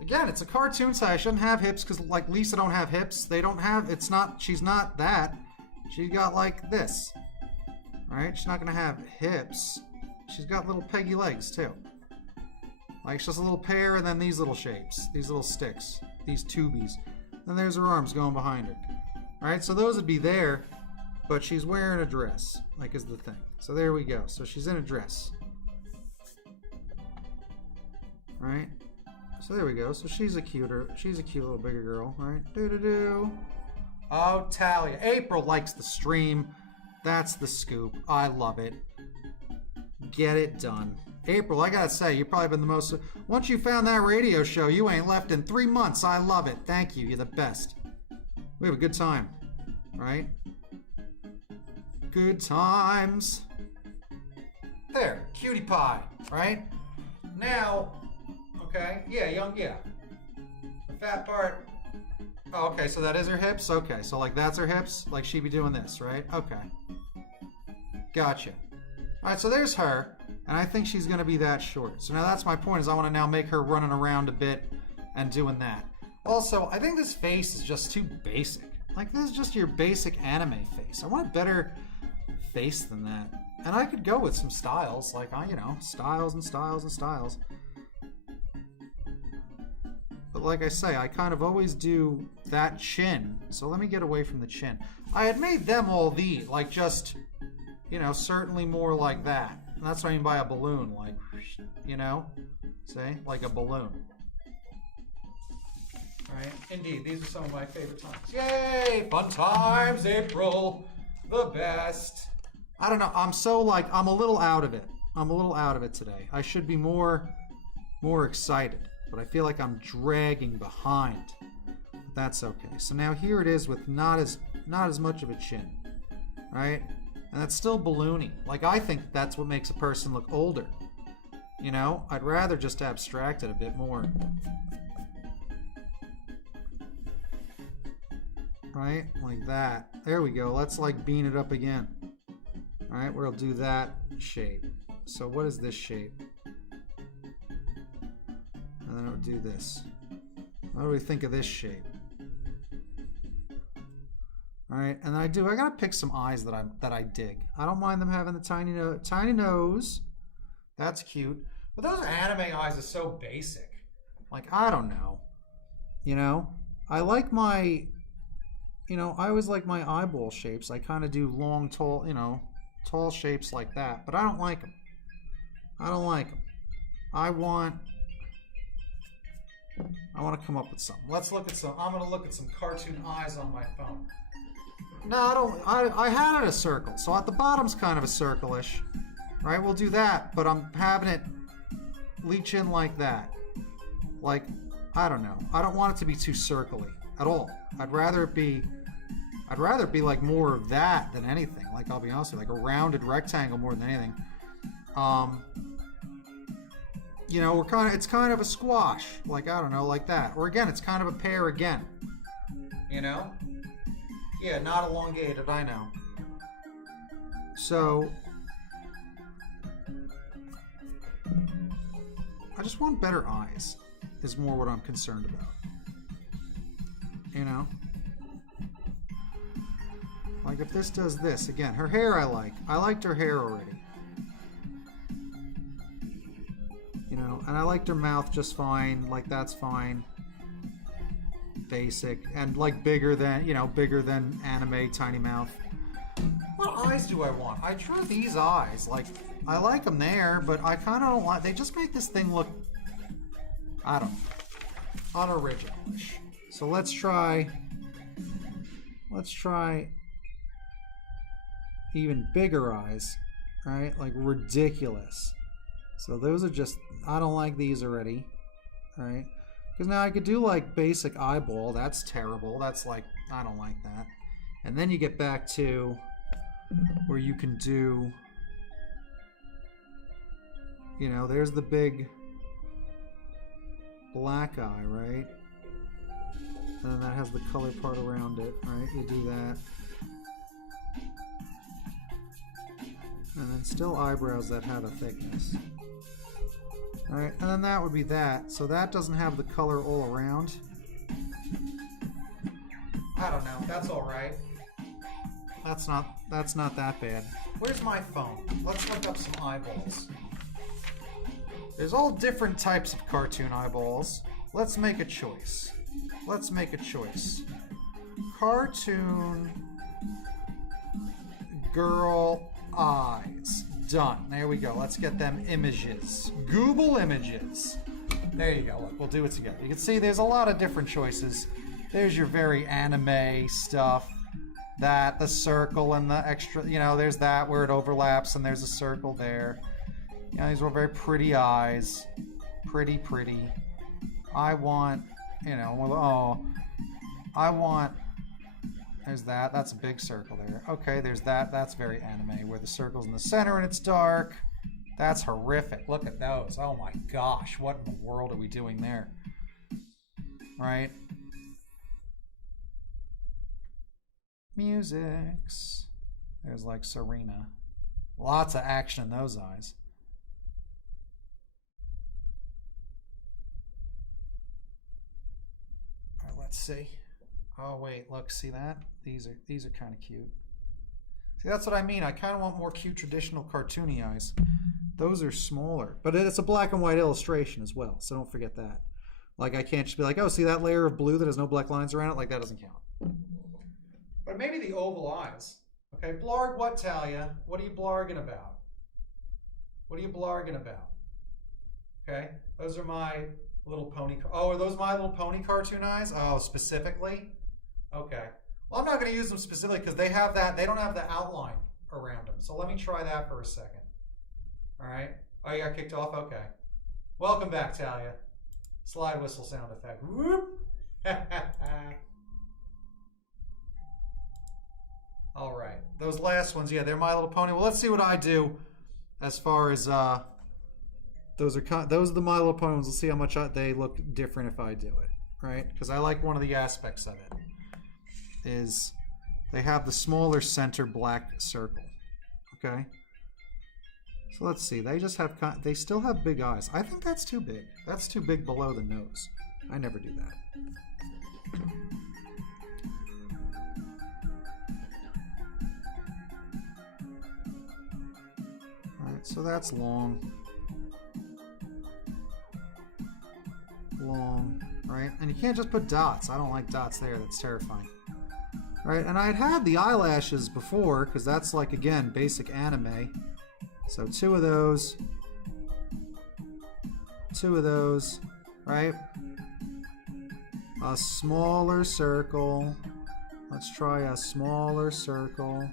Again, it's a cartoon side. I shouldn't have hips because, like, Lisa don't have hips. They don't have, she's not that. She's got, like, this. Alright? She's not going to have hips. She's got little peggy legs, too. Like, it's just a little pair and then these little shapes. These little sticks. These tubies. Then there's her arms going behind her. Alright? So those would be there, but she's wearing a dress, like, is the thing. So there we go. So she's in a dress. Alright? So there we go. So she's a cute little bigger girl, right? Do. Oh, Talia. April likes the stream. That's the scoop. I love it. Get it done. April, I gotta say, you've probably been the most... Once you found that radio show, you ain't left in 3 months. I love it. Thank you. You're the best. We have a good time, right? Good times. There. Cutie pie, right? Now... Okay, yeah. The fat part. Oh, okay, so that is her hips? Okay, so like that's her hips? Like she'd be doing this, right? Okay. Gotcha. Alright, so there's her, and I think she's gonna be that short. So now that's my point, is I want to now make her running around a bit and doing that. Also, I think this face is just too basic. Like, this is just your basic anime face. I want a better face than that. And I could go with some styles, like, you know, styles and styles and styles. But like I say, I kind of always do that chin. So let me get away from the chin. I had made them all these, like just, you know, certainly more like that. And that's what I mean by a balloon, like, you know, see, like a balloon. Right? Indeed, these are some of my favorite times. Yay! Fun times, April, the best. I don't know. I'm so like, I'm a little out of it. I'm a little out of it today. I should be more excited, but I feel like I'm dragging behind. But that's okay. So now here it is with not as much of a chin, right? And that's still balloony. Like, I think that's what makes a person look older. You know, I'd rather just abstract it a bit more. Right? Like that. There we go. Let's like bean it up again. All right, we'll do that shape. So what is this shape? And then I'll do this. What do we think of this shape? All right, and I gotta pick some eyes that I dig. I don't mind them having the tiny nose. That's cute. But those anime eyes are so basic. Like, I don't know. You know, I like my, you know, I always like my eyeball shapes. I kind of do long, tall, you know, tall shapes like that. But I don't like them. I don't like them. I want to come up with something. Let's look at some. I'm going to look at some cartoon eyes on my phone. No, I don't. I had it a circle. So at the bottom's kind of a circle-ish. Right? We'll do that. But I'm having it leach in like that. Like, I don't know. I don't want it to be too circly at all. I'd rather it be like more of that than anything. Like, I'll be honest with you, like a rounded rectangle more than anything. You know, it's kind of a squash. Like, I don't know, like that. Or again, it's kind of a pear again. You know? Yeah, not elongated, I know. So, I just want better eyes, is more what I'm concerned about. You know? Like if this does this, again, her hair I like. I liked her hair already. You know, and I liked her mouth just fine. Like, that's fine. Basic. And like bigger than, you know, bigger than anime, tiny mouth. What eyes do I want? I drew these eyes. Like, I like them there, but I kind of don't like, they just make this thing look, I don't know, unoriginal-ish. So let's try even bigger eyes, right? Like ridiculous. So those are just, I don't like these already, right? Because now I could do like basic eyeball. That's terrible. That's like, I don't like that. And then you get back to where you can do, you know, there's the big black eye, right? And then that has the color part around it, right? You do that. And then still eyebrows that have a thickness. Alright, and then that would be that. So that doesn't have the color all around. I don't know. That's alright. That's not that bad. Where's my phone? Let's look up some eyeballs. There's all different types of cartoon eyeballs. Let's make a choice. Let's make a choice. Cartoon girl eyes. Done. There we go. Let's get them images. Google images. There you go. Look, we'll do it together. You can see there's a lot of different choices. There's your very anime stuff. That, the circle and the extra, you know, there's that where it overlaps and there's a circle there. You know, these were very pretty eyes. Pretty, pretty. I want, you know, oh, I want, there's that. That's a big circle there. Okay, there's that. That's very anime, where the circle's in the center and it's dark. That's horrific. Look at those. Oh my gosh, what in the world are we doing there? Right? Musics. There's like Serena. Lots of action in those eyes. All right, let's see. Oh wait, look, see that? These are kind of cute. See, that's what I mean. I kind of want more cute traditional cartoony eyes. Those are smaller, but it's a black and white illustration as well, so don't forget that. Like, I can't just be like, oh, see that layer of blue that has no black lines around it? Like, that doesn't count. But maybe the oval eyes. Okay, blarg what, Talia? What are you blarging about? What are you blarging about? Okay, those are my little pony. Oh, are those My Little Pony cartoon eyes? Oh, specifically? Okay. Well, I'm not going to use them specifically because they have that. They don't have the outline around them. So let me try that for a second. All right. Oh, you got kicked off? Okay. Welcome back, Talia. Slide whistle sound effect. Whoop. All right. Those last ones, yeah, they're My Little Pony. Well, let's see what I do as far as those are the My Little Pony ones. We'll see how much they look different if I do it, right? Because I like one of the aspects of it is they have the smaller center black circle. Okay. So let's see. They just have they still have big eyes. I think that's too big. That's too big below the nose. I never do that. All right. So that's long. Long, right? And you can't just put dots. I don't like dots there. That's terrifying. Right? And I'd had the eyelashes before because that's like, again, basic anime. So two of those, right? A smaller circle. Let's try a smaller circle.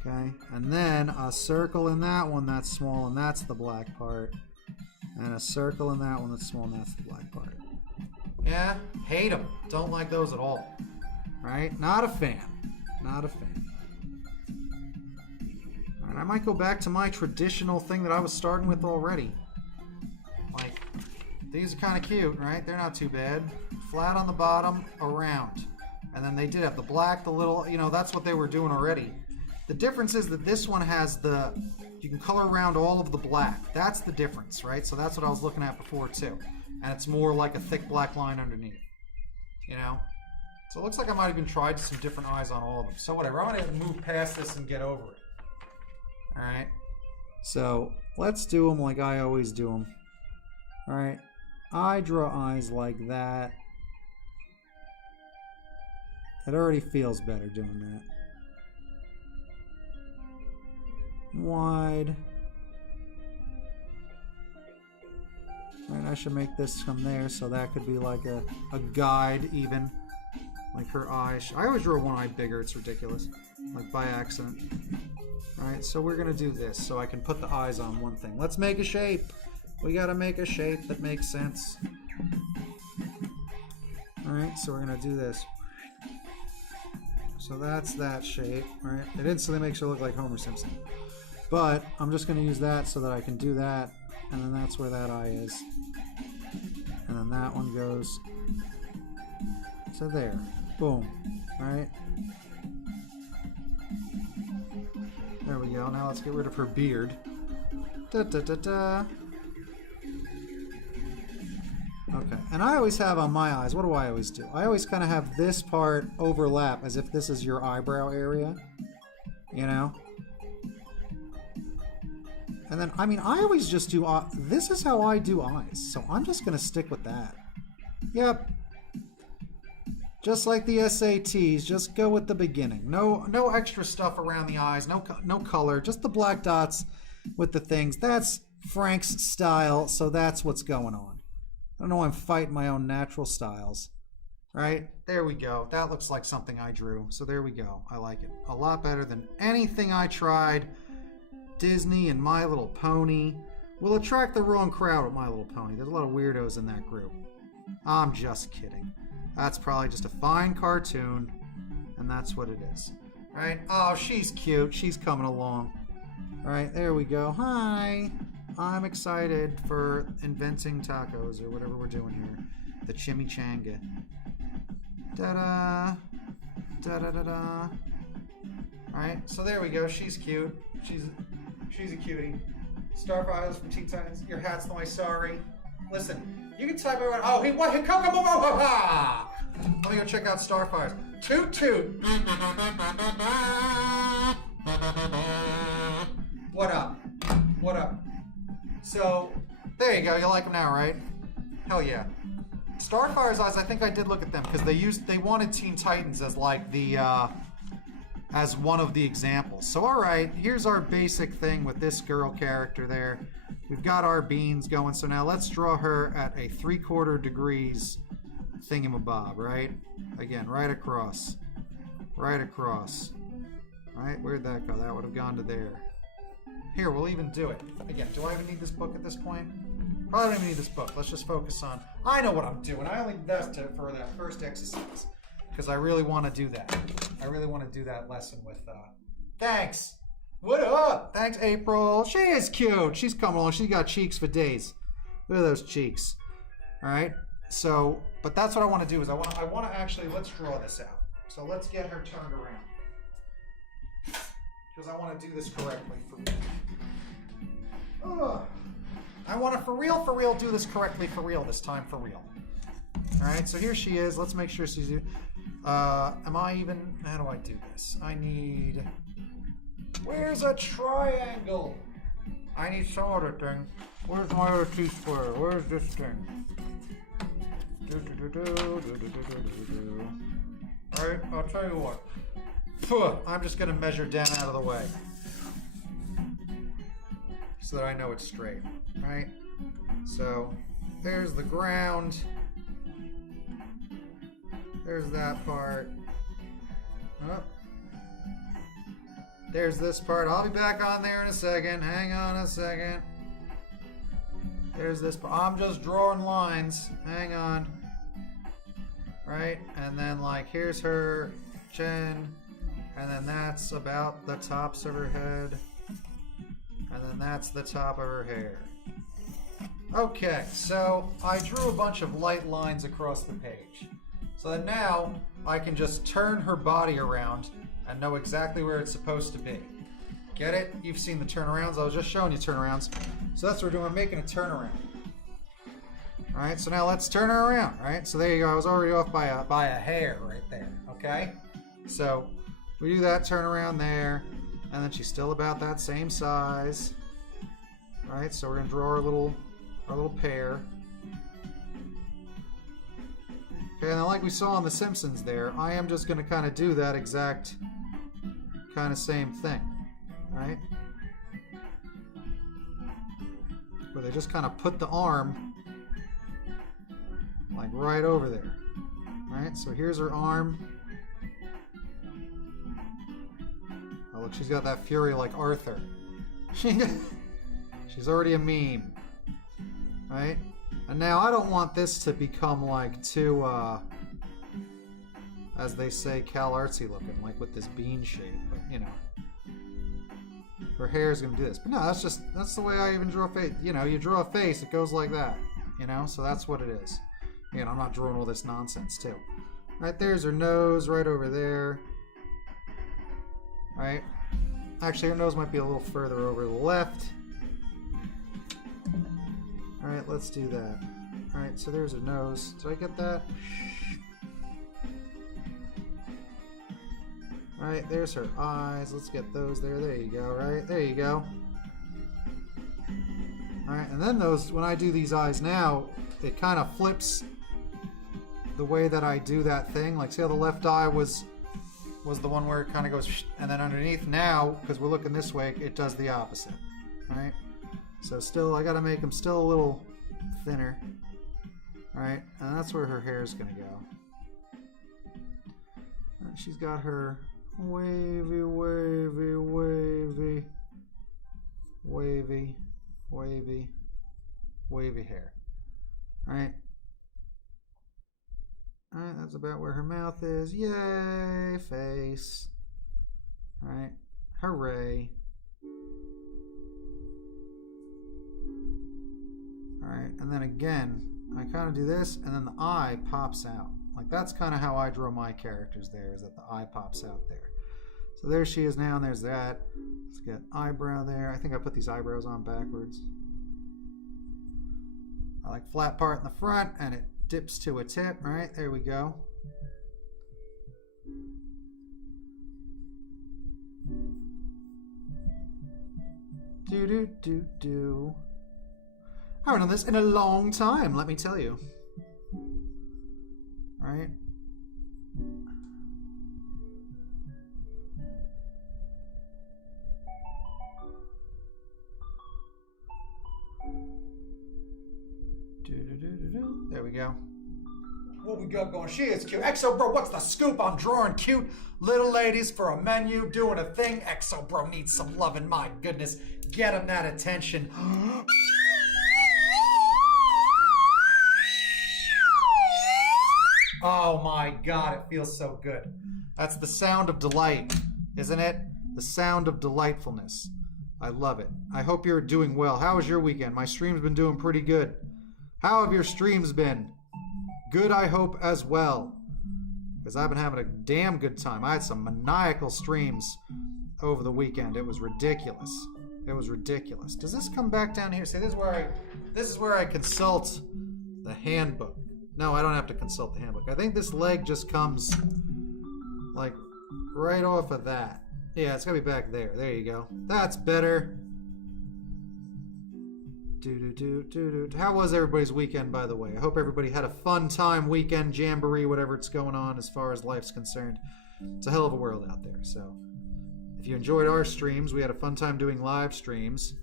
Okay. And then a circle in that one that's small and that's the black part. And a circle in that one that's small, and that's the black part. Yeah, hate them. Don't like those at all. Right? Not a fan. Not a fan. All right, I might go back to my traditional thing that I was starting with already. Like, these are kind of cute, right? They're not too bad. Flat on the bottom, around. And then they did have the black, the little, you know, that's what they were doing already. The difference is that this one has the... You can color around all of the black. That's the difference, right? So that's what I was looking at before, too. And it's more like a thick black line underneath. You know? So it looks like I might have even tried some different eyes on all of them. So whatever. I'm going to move past this and get over it. Alright? So let's do them like I always do them. Alright? I draw eyes like that. It already feels better doing that. Wide. Right, I should make this come there, so that could be like a guide even. Like her eyes. I always draw one eye bigger, it's ridiculous. Like by accident. Alright, so we're gonna do this so I can put the eyes on one thing. Let's make a shape. We gotta make a shape that makes sense. Alright, so we're gonna do this. So that's that shape, right? It instantly makes her look like Homer Simpson. But I'm just going to use that so that I can do that, and then that's where that eye is. And then that one goes to there. Boom. Right? There we go. Now let's get rid of her beard. Da da da da. Okay. And I always have on my eyes, what do I always do? I always kind of have this part overlap as if this is your eyebrow area. You know? And then, I mean, I always just do, this is how I do eyes, so I'm just going to stick with that. Yep. Just like the SATs, just go with the beginning. No extra stuff around the eyes, no color, just the black dots with the things. That's Frank's style, so that's what's going on. I don't know why I'm fighting my own natural styles. Right? There we go. That looks like something I drew, so there we go. I like it. A lot better than anything I tried. Disney and My Little Pony will attract the wrong crowd with My Little Pony. There's a lot of weirdos in that group. I'm just kidding. That's probably just a fine cartoon, and that's what it is. Right? Oh, she's cute. She's coming along. Right, there we go. Hi. I'm excited for inventing tacos or whatever we're doing here. The chimichanga. Da-da. Da-da-da-da. Alright, so there we go. She's cute. She's a cutie. Starfires from Teen Titans. Your hat's the way sorry. Listen, you can type around. Oh, what? Come on! Let me go check out Starfires. Toot toot. What up? What up? So, there you go. You like them now, right? Hell yeah. Starfire's eyes, I think I did look at them because they wanted Teen Titans as like the as one of the examples. So all right, here's our basic thing with this girl character there. We've got our beans going. So now let's draw her at a 3/4 degrees thingamabob, right? Again, right across. Right across. Right? Where'd that go? That would have gone to there. Here, we'll even do it. Again, do I even need this book at this point? Probably don't even need this book. Let's just focus on... I know what I'm doing. I only did that for that first exercise. Because I really want to do that. I really want to do that lesson with... Thanks! What up? Thanks, April. She is cute. She's coming along. She's got cheeks for days. Look at those cheeks. Alright? So, but that's what I want to do is I want to actually... Let's draw this out. So let's get her turned around. Because I want to do this correctly for real. I want to for real do this correctly for real this time for real. Alright, so here she is. Let's make sure she's... am I even... How do I do this? I need... Where's a triangle? I need some other thing. Where's my other T-square? Where's this thing? Alright, I'll tell you what. I'm just going to measure down out of the way. So that I know it's straight. Right? So, there's the ground. There's that part. Oh. There's this part. I'll be back on there in a second. Hang on a second. There's this part. I'm just drawing lines. Hang on. Right? And then, like, here's her chin. And then that's about the tops of her head. And then that's the top of her hair. Okay, so I drew a bunch of light lines across the page. So that now I can just turn her body around and know exactly where it's supposed to be. Get it? You've seen the turnarounds. I was just showing you turnarounds. So that's what we're doing. I'm making a turnaround. Alright, so now let's turn her around. Alright, so there you go. I was already off by a hair right there. Okay? So we do that turnaround there. And then she's still about that same size. Alright, so we're going to draw our little pair. Okay, and then like we saw on The Simpsons there, I am just going to kind of do that exact kind of same thing. Right? Where they just kind of put the arm like right over there. Alright, so here's her arm. Oh, look, she's got that fury like Arthur. She's already a meme. Right? And now I don't want this to become like too, as they say, Cal-artsy looking, like with this bean shape, but you know. Her hair is going to do this. But no, that's the way I even draw a face. You know, you draw a face, it goes like that. You know, so that's what it is. Again, I'm not drawing all this nonsense too. Right, there's her nose right over there. Right? Actually, her nose might be a little further over to the left. Alright, let's do that. Alright, so there's her nose. Did I get that? Alright, there's her eyes. Let's get those there. There you go, right? There you go. Alright, and then those, when I do these eyes now, it kind of flips the way that I do that thing. Like, see how the left eye was the one where it kind of goes, and then underneath now, because we're looking this way, it does the opposite. Alright? So still, I gotta make them still a little thinner. Alright, and that's where her hair is gonna go. And she's got her wavy, wavy, wavy, wavy, wavy, wavy hair. Alright. Alright, that's about where her mouth is. Yay, face. Alright, hooray. Alright, and then again, I kind of do this, and then the eye pops out. Like, that's kind of how I draw my characters there, is that the eye pops out there. So there she is now, and there's that. Let's get eyebrow there. I think I put these eyebrows on backwards. I like flat part in the front, and it dips to a tip. Right, there we go. Do-do-do-do. I haven't done this in a long time, let me tell you. Right? There we go. What we got going? She is cute. Exo Bro, what's the scoop? I'm drawing cute little ladies for a menu, doing a thing. Exo Bro needs some loving. My goodness, get him that attention. Oh my God, it feels so good. That's the sound of delight, isn't it? The sound of delightfulness. I love it. I hope you're doing well. How was your weekend? My stream's been doing pretty good. How have your streams been? Good, I hope, as well. Because I've been having a damn good time. I had some maniacal streams over the weekend. It was ridiculous. It was ridiculous. Does this come back down here? See, this is where I consult the handbook. No, I don't have to consult the handbook. I think this leg just comes like right off of that. Yeah, it's gotta be back there. There you go. That's better. How was everybody's weekend, by the way? I hope everybody had a fun time, weekend, jamboree, whatever it's going on as far as life's concerned. It's a hell of a world out there. So if you enjoyed our streams, we had a fun time doing live streams.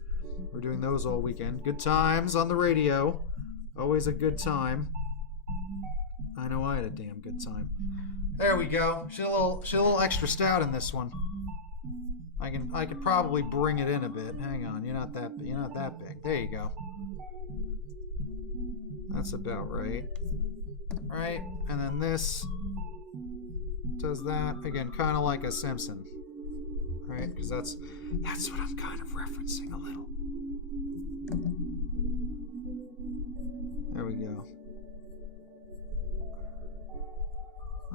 We're doing those all weekend. Good times on the radio. Always a good time. I know I had a damn good time. There we go. She's a little extra stout in this one. I could probably bring it in a bit. Hang on, you're not that big. There you go. That's about right. Right, and then this does that again, kind of like a Simpson. Right, because that's what I'm kind of referencing a little. There we go.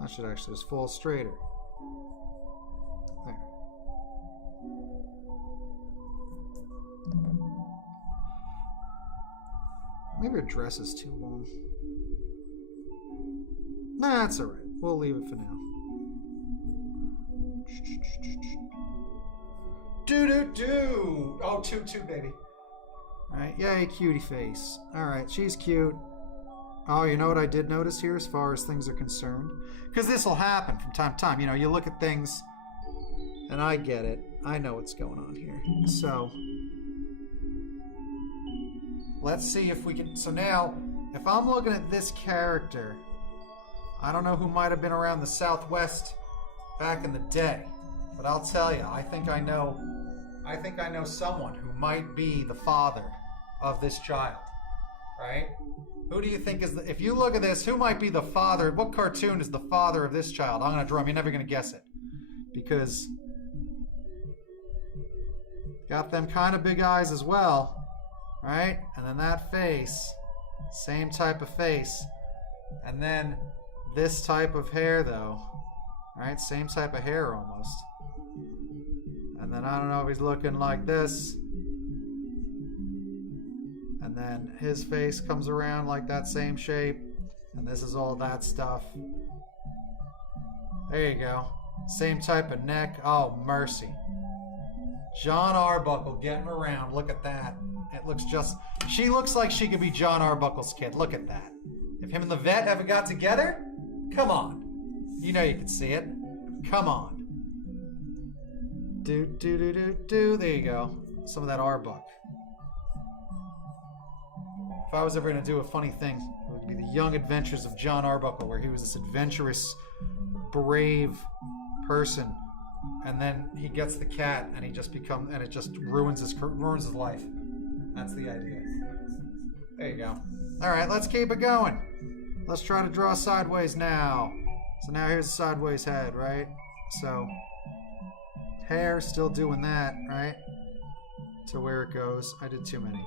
That should actually just fall straighter. There. Maybe her dress is too long. Nah, that's alright. We'll leave it for now. Do. Oh, 2-2, baby. Alright, yay, cutie face. Alright, she's cute. Oh, you know what I did notice here as far as things are concerned? Because this will happen from time to time. You know, you look at things, and I get it. I know what's going on here. So, let's see if we can... So now, if I'm looking at this character, I don't know who might have been around the Southwest back in the day. But I'll tell you, I think I know someone who might be the father of this child. Right? Who do you think is the... If you look at this, who might be the father... What cartoon is the father of this child? I'm going to draw him. You're never going to guess it. Because... Got them kind of big eyes as well. Right? And then that face. Same type of face. And then this type of hair, though. Right? Same type of hair, almost. And then I don't know if he's looking like this. And then his face comes around like that same shape. And this is all that stuff. There you go. Same type of neck. Oh, mercy. John Arbuckle getting around. Look at that. It looks just... She looks like she could be John Arbuckle's kid. Look at that. If him and the vet ever got together, come on. You know you could see it. Come on. There you go. Some of that Arbuck. If I was ever going to do a funny thing, it would be the Young Adventures of John Arbuckle, where he was this adventurous, brave person, and then he gets the cat, and he just becomes, and it just ruins his life. That's the idea. There you go. All right, let's keep it going. Let's try to draw sideways now. So now here's a sideways head, right? So hair, still doing that, right? To where it goes. I did too many.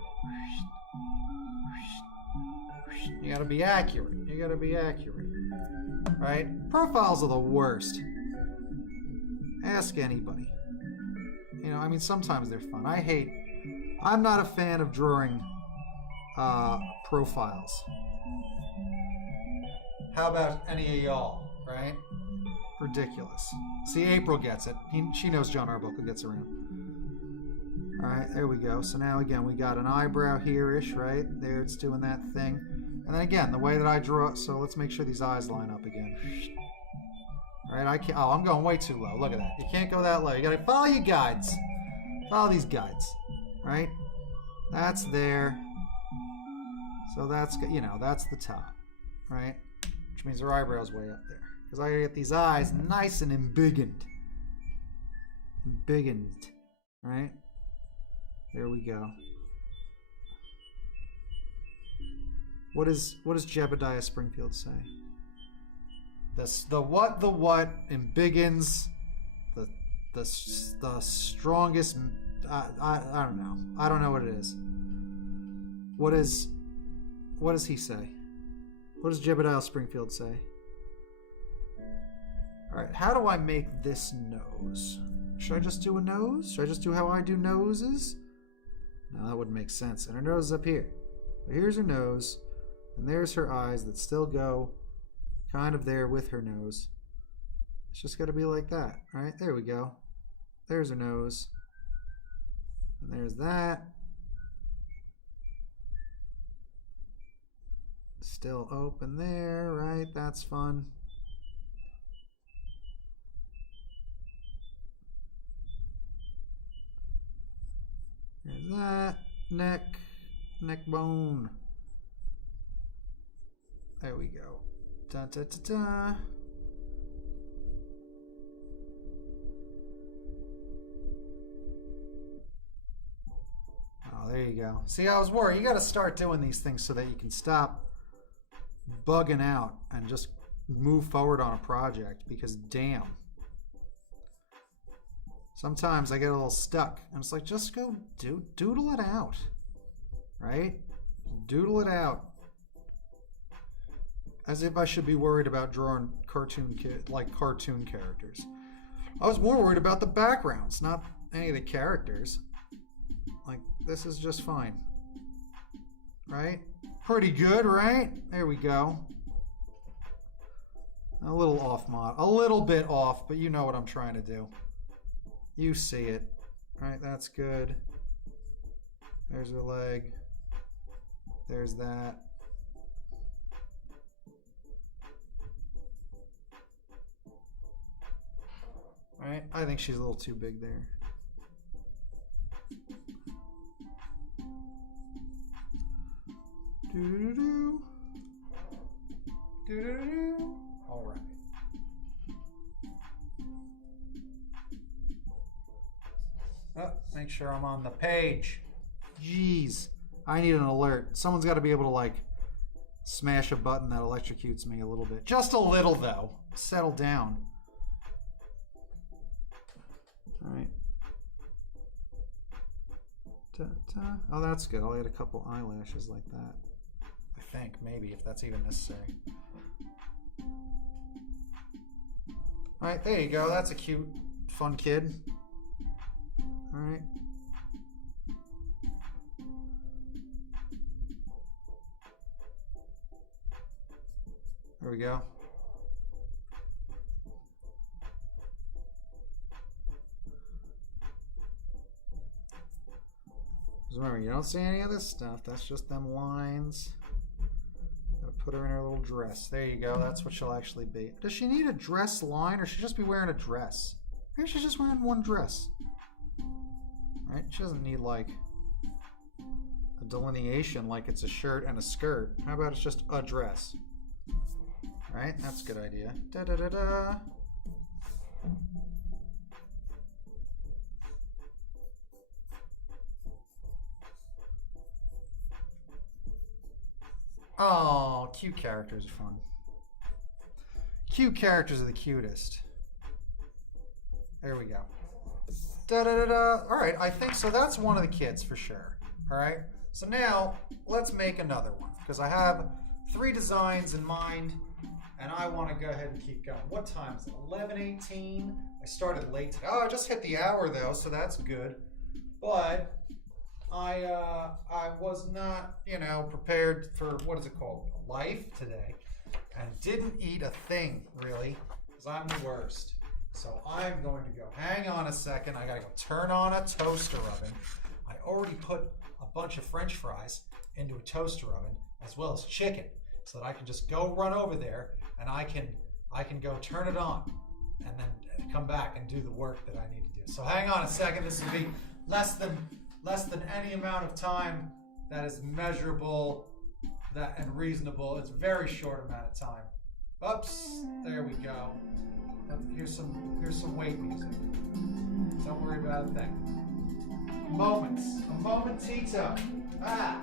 You gotta be accurate. You gotta be accurate. Right? Profiles are the worst. Ask anybody. You know, I mean, sometimes they're fun. I'm not a fan of drawing profiles. How about any of y'all, right? Ridiculous. See, April gets it. She knows John Arbuckle gets around. All right, there we go. So now again, we got an eyebrow here-ish, right? There, it's doing that thing. And then again, the way that I draw it, so let's make sure these eyes line up again. All right, I can't, oh, I'm going way too low. Look at that. You can't go that low. You gotta follow your guides. Follow these guides, right? That's there. So that's, you know, that's the top, right? Which means her eyebrow's way up there. Because I gotta get these eyes nice and embiggened. Embiggened, right? There we go. What does Jebediah Springfield say? The what embiggens the strongest. I don't know. I don't know what it is. What does he say? What does Jebediah Springfield say? All right. How do I make this nose? Should I just do a nose? Should I just do how I do noses? No, that wouldn't make sense. And her nose is up here. So here's her nose, and there's her eyes that still go kind of there with her nose. It's just got to be like that, right? There we go. There's her nose. And there's that. Still open there, right? That's fun. There's that. Neck bone. There we go. Da da da da. Oh, there you go. See, I was worried. You got to start doing these things so that you can stop bugging out and just move forward on a project, because damn. Sometimes I get a little stuck. I'm just like, just go doodle it out, right? Doodle it out. As if I should be worried about drawing cartoon characters. I was more worried about the backgrounds, not any of the characters. Like, this is just fine. Right? Pretty good, right? There we go. A little off a little bit off, but you know what I'm trying to do. You see it. Right, that's good. There's her leg. There's that. Right, I think she's a little too big there. Do-do-do. Do-do-do. All right. Oh, make sure I'm on the page. Jeez, I need an alert. Someone's got to be able to, like, smash a button that electrocutes me a little bit. Just a little, though. Settle down. All right. Ta-ta. Oh, that's good. I'll add a couple eyelashes like that. I think, maybe, if that's even necessary. All right, there you go. That's a cute, fun kid. All right. There we go. Remember, you don't see any of this stuff. That's just them lines. Gotta put her in her little dress. There you go. That's what she'll actually be. Does she need a dress line, or should she just be wearing a dress? Maybe she's just wearing one dress. Right? She doesn't need, like, a delineation like it's a shirt and a skirt. How about it's just a dress? Right? That's a good idea. Da-da-da-da. Oh, cute characters are fun. Cute characters are the cutest. There we go. Da-da-da-da. All right, I think so. That's one of the kids for sure. All right. So now let's make another one, because I have 3 designs in mind, and I want to go ahead and keep going. What time is it? 11:18. I started late today. Oh, I just hit the hour though, so that's good. But I was not, prepared for, what is it called? Life today, and didn't eat a thing really, because I'm the worst. So I'm going to go, hang on a second, I gotta go turn on a toaster oven, I already put a bunch of French fries into a toaster oven as well as chicken, so that I can just go run over there and I can go turn it on and then come back and do the work that I need to do. So hang on a second. This will be less than any amount of time that is measurable and reasonable. It's a very short amount of time. Oops, there we go. Here's some wait music. Don't worry about a thing. Moments. A momentito. Ah.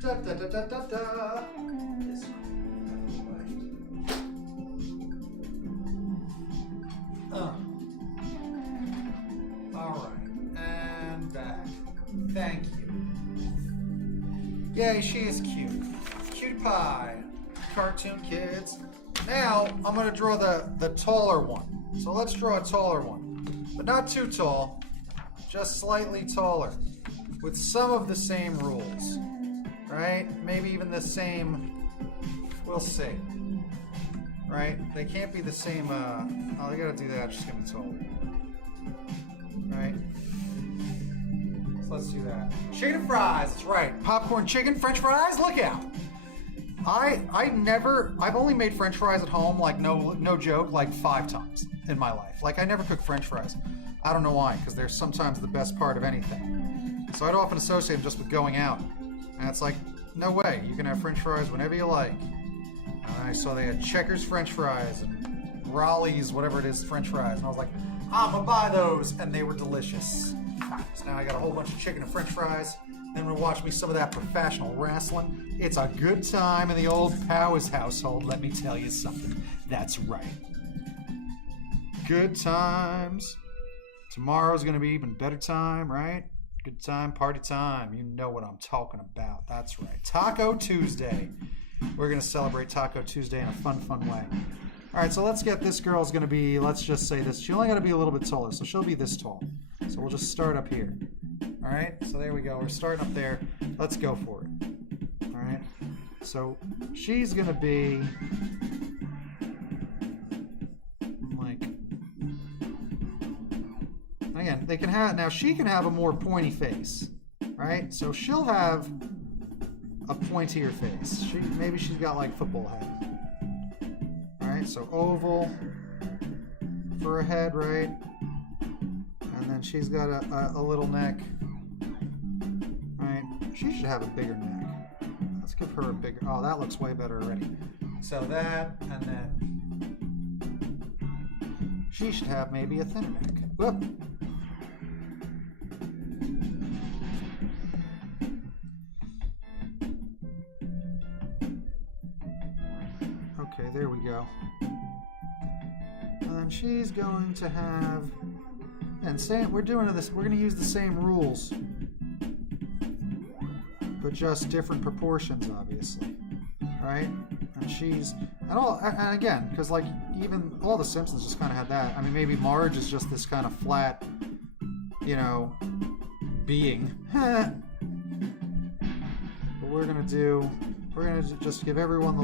Da da da da da da. This one. All right, and back. Thank you. Yay, she is cute. Cutie pie. Cartoon kids. Now I'm gonna draw the taller one. So let's draw a taller one, but not too tall, just slightly taller, with some of the same rules. Right? Maybe even the same. We'll see. Right? They can't be the same. Oh, they gotta do that. Just gonna be taller. Right? So let's do that. Chicken fries. That's right. Popcorn, chicken, French fries. Look out. I've only made French fries at home, like no joke, like 5 times in my life. Like I never cook French fries. I don't know why, because they're sometimes the best part of anything. So I'd often associate them just with going out. And it's like, no way, you can have French fries whenever you like. I saw they had Checkers French fries and Raleigh's, whatever it is, French fries. And I was like, I'm gonna buy those. And they were delicious. So now I got a whole bunch of chicken and French fries. Then we'll watch me some of that professional wrestling. It's a good time in the old Powers household, let me tell you something. That's right. Good times. Tomorrow's gonna be even better time, right? Good time, party time. You know what I'm talking about. That's right. Taco Tuesday. We're going to celebrate Taco Tuesday in a fun way. All right, so let's get this girl's going to be, let's just say this. She only got to be a little bit taller, so she'll be this tall. So we'll just start up here. All right, so there we go. We're starting up there. Let's go for it. All right, so she's going to be like, again, they can have, now she can have a more pointy face, right? So she'll have a pointier face. Maybe she's got like football head. All right, so oval for a head, right? And then she's got a little neck, right? She should have a bigger neck. Let's give her a bigger, oh, that looks way better already. So that, and then she should have maybe a thinner neck. Whoop. Okay, there we go. And then she's going to have, and we're doing this, we're going to use the same rules, but just different proportions, obviously, right? And she's, and again, because like even all the Simpsons just kind of had that. I mean, maybe Marge is just this kind of flat, you know, being. But we're going to just give everyone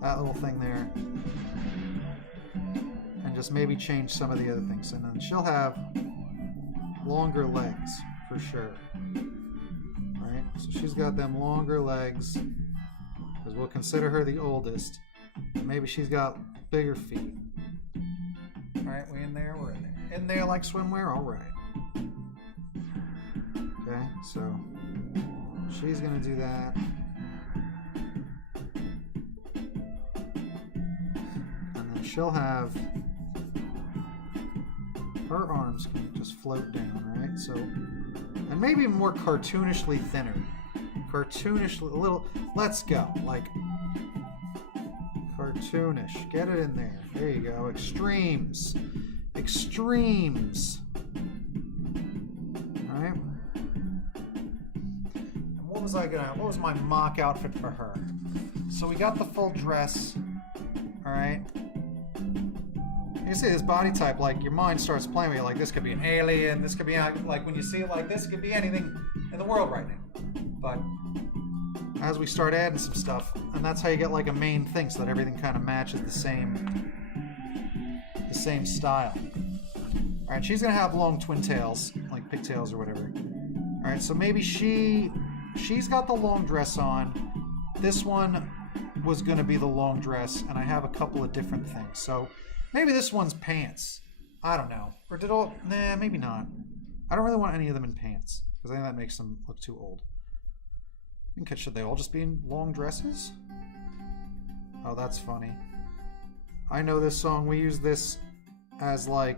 that little thing there, and just maybe change some of the other things. And then she'll have longer legs for sure, right? So she's got them longer legs, because we'll consider her the oldest, and maybe she's got bigger feet. All right, we in there? We're in there. In there like swimwear? All right. Okay, so she's gonna do that. She'll have, her arms can just float down, right? So, and maybe more cartoonishly thinner. Cartoonishly, a little, let's go. Like, cartoonish. Get it in there. There you go. Extremes. Extremes. All right. And what was my mock outfit for her? So we got the full dress. All right. you see this body type, like your mind starts playing with you, like this could be an alien, this could be like when you see it like this, it could be anything in the world right now. But as we start adding some stuff, and that's how you get like a main thing, so that everything kind of matches the same style. All right, she's gonna have long twin tails, like pigtails or whatever. All right, so maybe she's got the long dress on. This one was gonna be the long dress, and I have a couple of different things. So maybe this one's pants. I don't know. Or did all? Nah, maybe not. I don't really want any of them in pants because I think that makes them look too old. Should they all just be in long dresses? Oh, that's funny. I know this song. We use this as the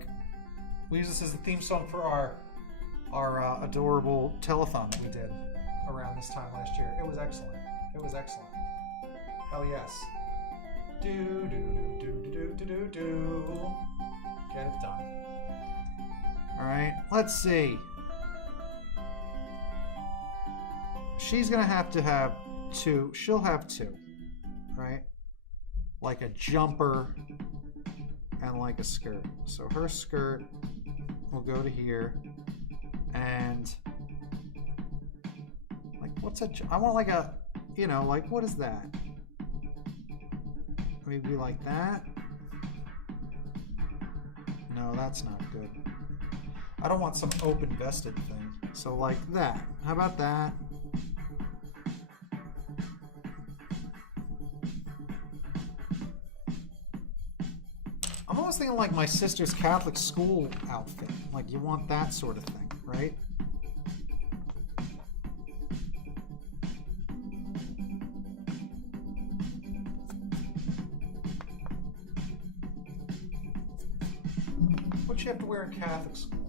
theme song for our adorable telethon that we did around this time last year. It was excellent. It was excellent. Hell yes. Do do do do do do do. Get it done. All right. Let's see. She's gonna have to have two. She'll have two, right? Like a jumper and like a skirt. So her skirt will go to here, and like what's a? I want like a, like what is that? Maybe like that. No, that's not good. I don't want some open vested thing. So like that. How about that? I'm almost thinking like my sister's Catholic school outfit. Like you want that sort of thing, right? What you have to wear in Catholic school?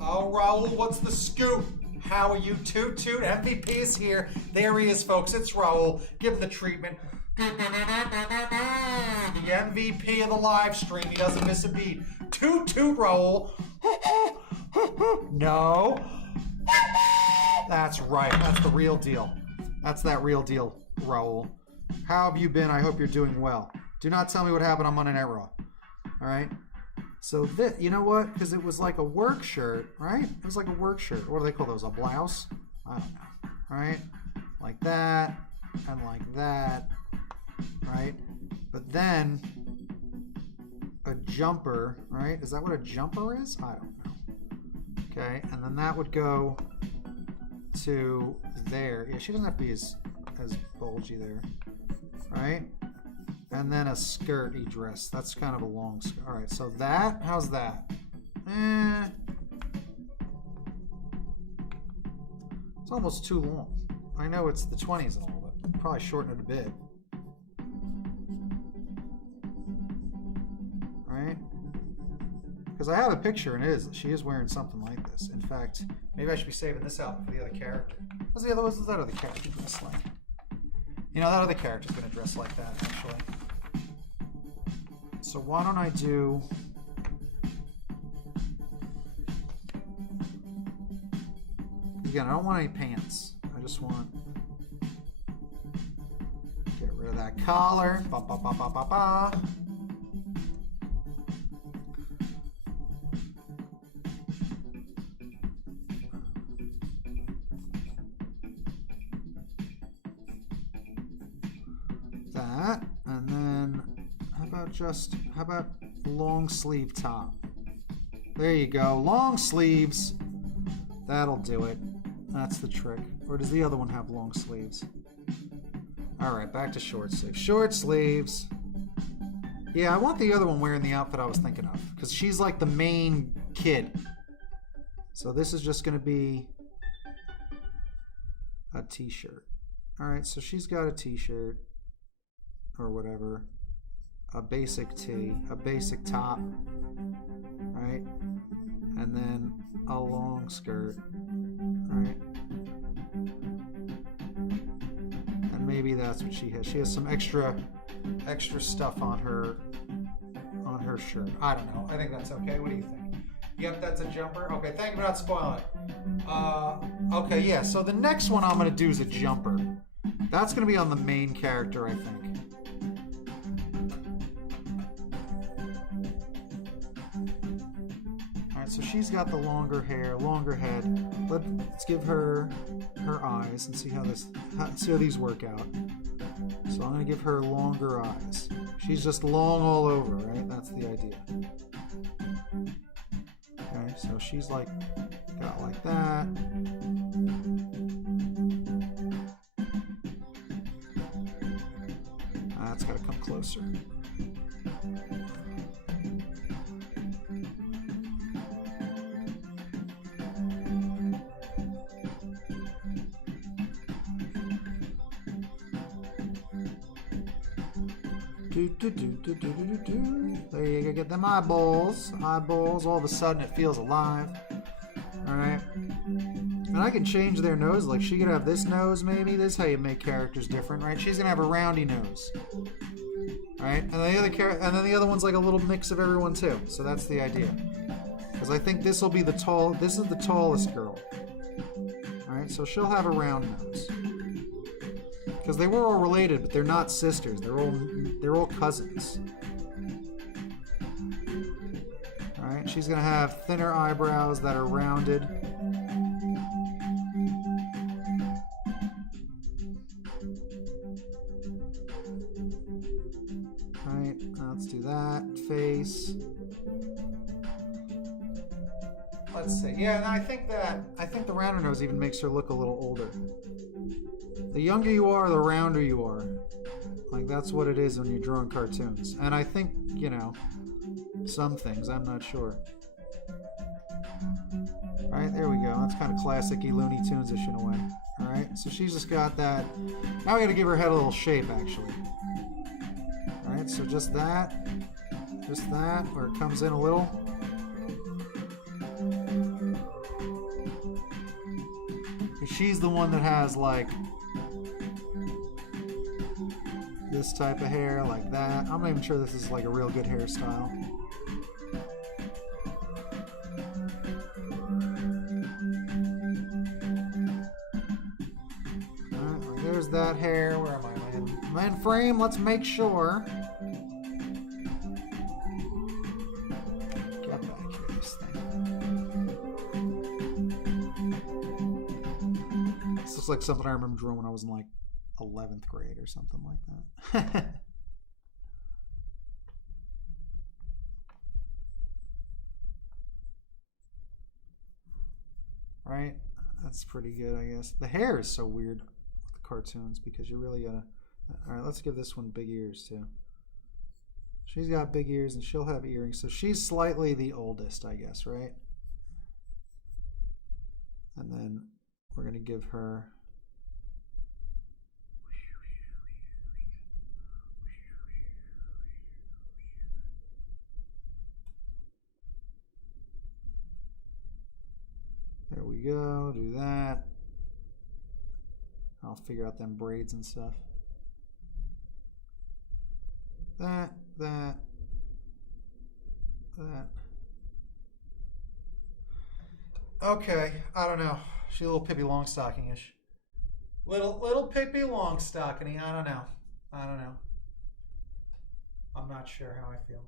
Oh, Raul, what's the scoop? How are you? Toot toot, MVP is here. There he is, folks. It's Raul. Give him the treatment. The MVP of the live stream. He doesn't miss a beat. Toot toot, Raul. No. That's right. That's the real deal. That's that real deal, Raul. How have you been? I hope you're doing well. Do not tell me what happened on Monday Night Raw. All right? So this, you know what? Because it was like a work shirt, right? It was like a work shirt. What do they call those? A blouse? I don't know. All right? Like that and like that. Right? But then a jumper, right? Is that what a jumper is? I don't know. Okay, and then that would go to there. Yeah, she doesn't have to be as bulgy there. Right? And then a skirty dress. That's kind of a long skirt. All right, so that, how's that? It's almost too long. I know it's the 20s and all, but probably shorten it a bit. Right? Because I have a picture, and she is wearing something like this. In fact, maybe I should be saving this out for the other character. What's that other character dress like? That other character's gonna dress like that, actually. So why don't I do... Again, I don't want any pants. I just want... Get rid of that collar. Ba ba ba ba ba ba. That, and then how about long sleeve top? There you go, long sleeves. That'll do it. That's the trick. Or does the other one have long sleeves? All right, back to short sleeves. Short sleeves. Yeah, I want the other one wearing the outfit I was thinking of, because she's like the main kid. So this is just going to be a t-shirt. All right, so she's got a t-shirt or whatever, a basic tee, a basic top, right? And then a long skirt, right? And maybe that's what she has. She has some extra stuff on her shirt. I don't know. I think that's okay. What do you think? Yep, that's a jumper. Okay, thank you for not spoiling it. Okay, yeah, so the next one I'm gonna do is a jumper. That's gonna be on the main character, I think. Alright, so she's got the longer hair, longer head. Let's give her her eyes and see how these work out. So I'm gonna give her longer eyes. She's just long all over, right? That's the idea. Okay, so she's like got like that. That's gotta come closer. There you go, get them eyeballs. Eyeballs, all of a sudden it feels alive. Alright. And I can change their nose, like she could have this nose maybe. This is how you make characters different, right? She's gonna have a roundy nose. Alright, and then the other one's like a little mix of everyone too. So that's the idea. Because I think this will be this is the tallest girl. Alright, so she'll have a round nose. Because they were all related, but they're not sisters. They're all cousins. Alright, she's gonna have thinner eyebrows that are rounded. Alright, let's do that. Face. Let's see. Yeah, and I think the rounder nose even makes her look a little older. The younger you are, the rounder you are. Like, that's what it is when you're drawing cartoons. And I think, you know, some things, I'm not sure. Alright, there we go. That's kind of classic-y Looney Tunes-ish in a way. Alright, so she's just got that. Now we gotta give her head a little shape, actually. Alright, so just that, where it comes in a little. She's the one that has, like, this type of hair, like that. I'm not even sure this is like a real good hairstyle. Alright, there's that hair. Where am I? Am I in frame? Let's make sure. Get back here, this thing. This looks like something I remember drawing when I was in like 11th grade or something like that. Right? That's pretty good, I guess. The hair is so weird with the cartoons because you really gotta... Alright, let's give this one big ears too. She's got big ears and she'll have earrings, so she's slightly the oldest, I guess, right? And then we're gonna give her... There we go, do that. I'll figure out them braids and stuff. That. Okay, I don't know. She's a little Pippi Longstocking-ish. Little Pippi Longstocking-y, I don't know. I'm not sure how I feel.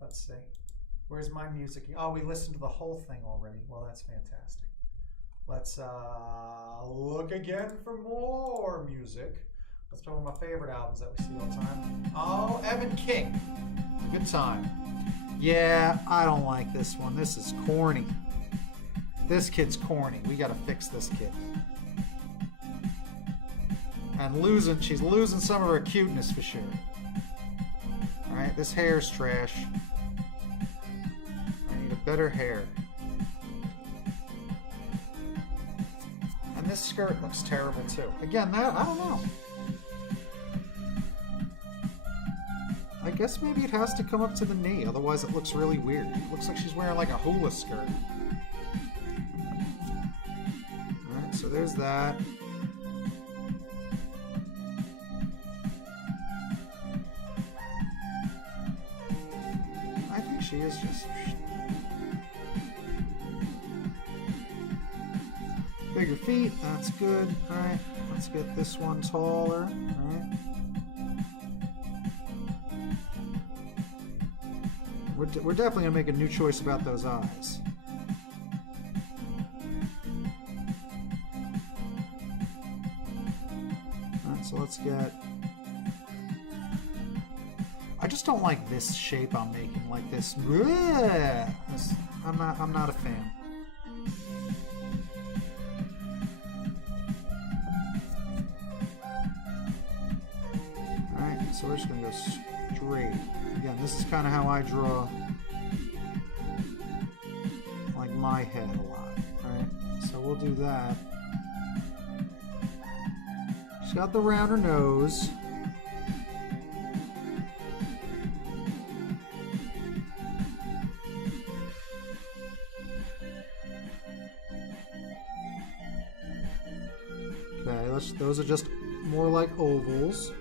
Let's see. Where's my music? Oh, we listened to the whole thing already. Well, that's fantastic. Let's look again for more music. That's one of my favorite albums that we see all the time. Oh, Evan King. Good time. Yeah, I don't like this one. This is corny. This kid's corny. We gotta fix this kid. And she's losing some of her cuteness for sure. Alright, this hair's trash. Better hair. And this skirt looks terrible too. Again, that, I don't know. I guess maybe it has to come up to the knee, otherwise it looks really weird. It looks like she's wearing like a hula skirt. Alright, so there's that. I think she is just... Bigger feet, that's good. Alright, let's get this one taller. Alright. We're definitely gonna make a new choice about those eyes. Alright, so let's get... I just don't like this shape I'm making, like this. I'm not a fan. Alright, so we're just gonna go straight. Again, this is kind of how I draw like my head a lot. Alright, so we'll do that. She's got the rounder nose. Okay, those are just more like ovals.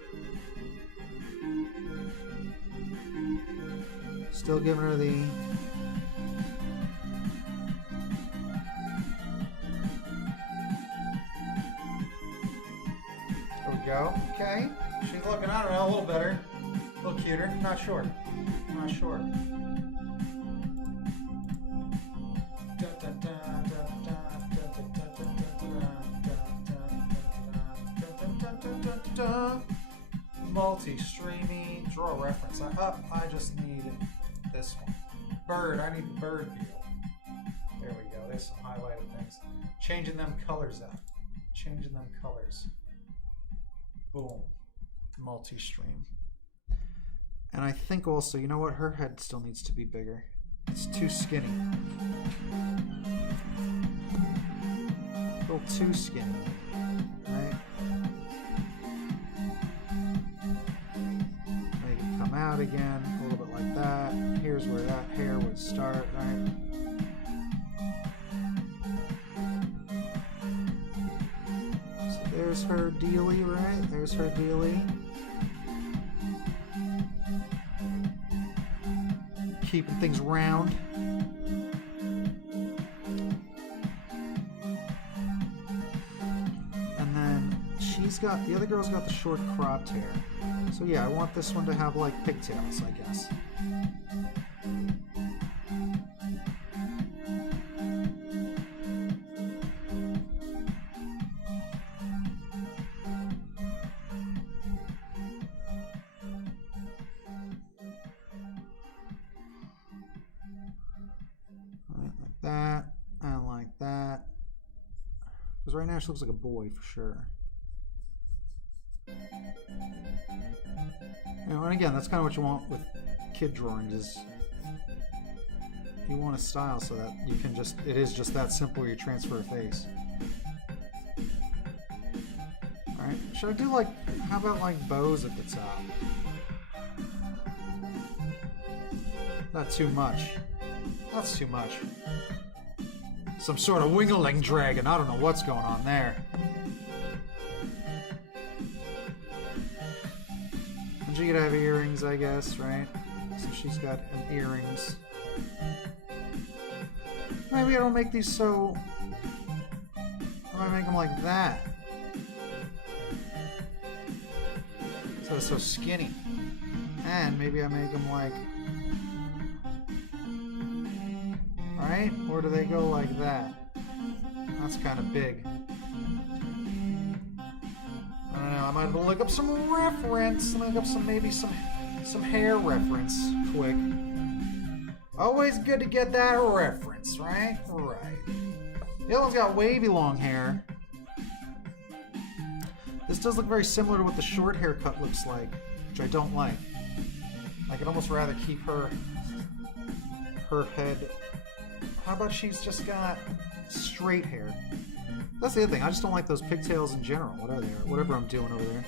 Still giving her the... There we go. Okay. She's looking, I don't know, a little better. A little cuter. Not sure. Not sure. Multi-streamy. Draw a reference. I just need this one. Bird. I need the bird deal. There we go. There's some highlighted things. Changing them colors up. Changing them colors. Boom. Multi-stream. And I think also, you know what? Her head still needs to be bigger. It's too skinny. A little too skinny. Right? Make it come out again. A little bit like that. Here's where that hair would start, right? So there's her dealie, right? There's her dealie. Keeping things round. And then she's got, the other girl's got the short cropped hair. So yeah, I want this one to have like pigtails, I guess. Because right now she looks like a boy for sure. You know, and again, that's kind of what you want with kid drawings is you want a style so that you can just, it is just that simple, you transfer a face. Alright, should I do like, how about like bows at the top? Not too much. That's too much. Some sort of wingling dragon. I don't know what's going on there. And she could have earrings, I guess, right? So she's got earrings. Maybe I don't make these so... How do I make them like that? So it's so skinny. And maybe I make them like... Right? Or do they go like that? That's kind of big. I don't know. I might look up some reference. Look up some maybe some hair reference quick. Always good to get that reference, right? Right. The other one's got wavy long hair. This does look very similar to what the short haircut looks like, which I don't like. I could almost rather keep her head. How about she's just got straight hair? That's the other thing. I just don't like those pigtails in general. What are they? Whatever I'm doing over there.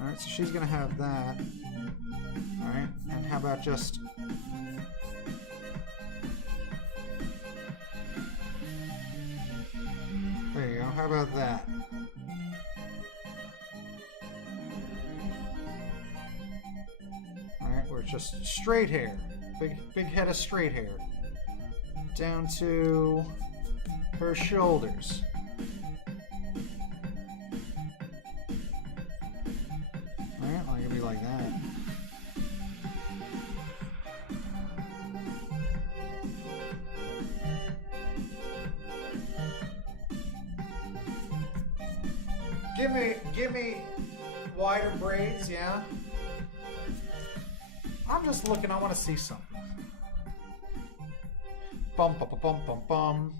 Alright, so she's going to have that. Alright, and how about just... There you go. How about that? Alright, we're just straight hair. Big head of straight hair. Down to her shoulders. Alright, well, you're gonna be like that. Give me wider braids, yeah? I'm just looking, I want to see something. Bum, bum, bum, bum, bum.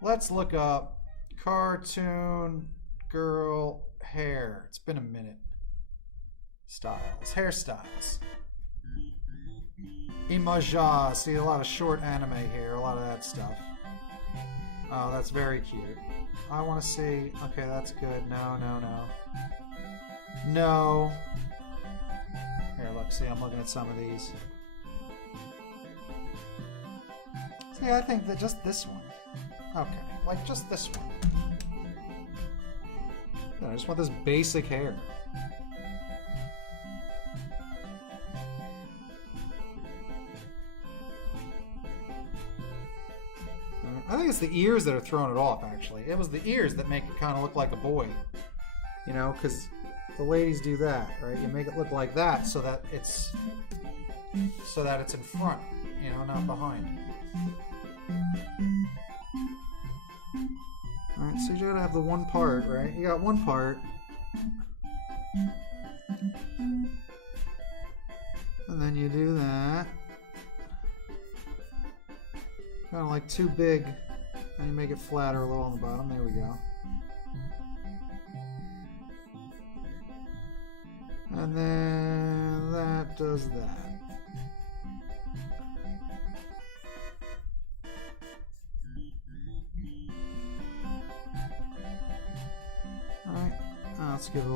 Let's look up cartoon girl hair. It's been a minute. Styles, hairstyles. Imaja, see a lot of short anime hair, a lot of that stuff. Oh, that's very cute. I want to see, okay, that's good. No, no, no. No. Here, look, see, I'm looking at some of these. See, I think that just this one. Okay, like just this one. I just want this basic hair. I think it's the ears that are throwing it off, actually. It was the ears that make it kind of look like a boy. You know, because the ladies do that, right? You make it look like that so that it's in front, you know, not behind. Alright, so you gotta have the one part, right? You got one part. And then you do that. Kind of like too big. And you make it flatter a little on the bottom. There we go. And then that does that. Alright, let's give it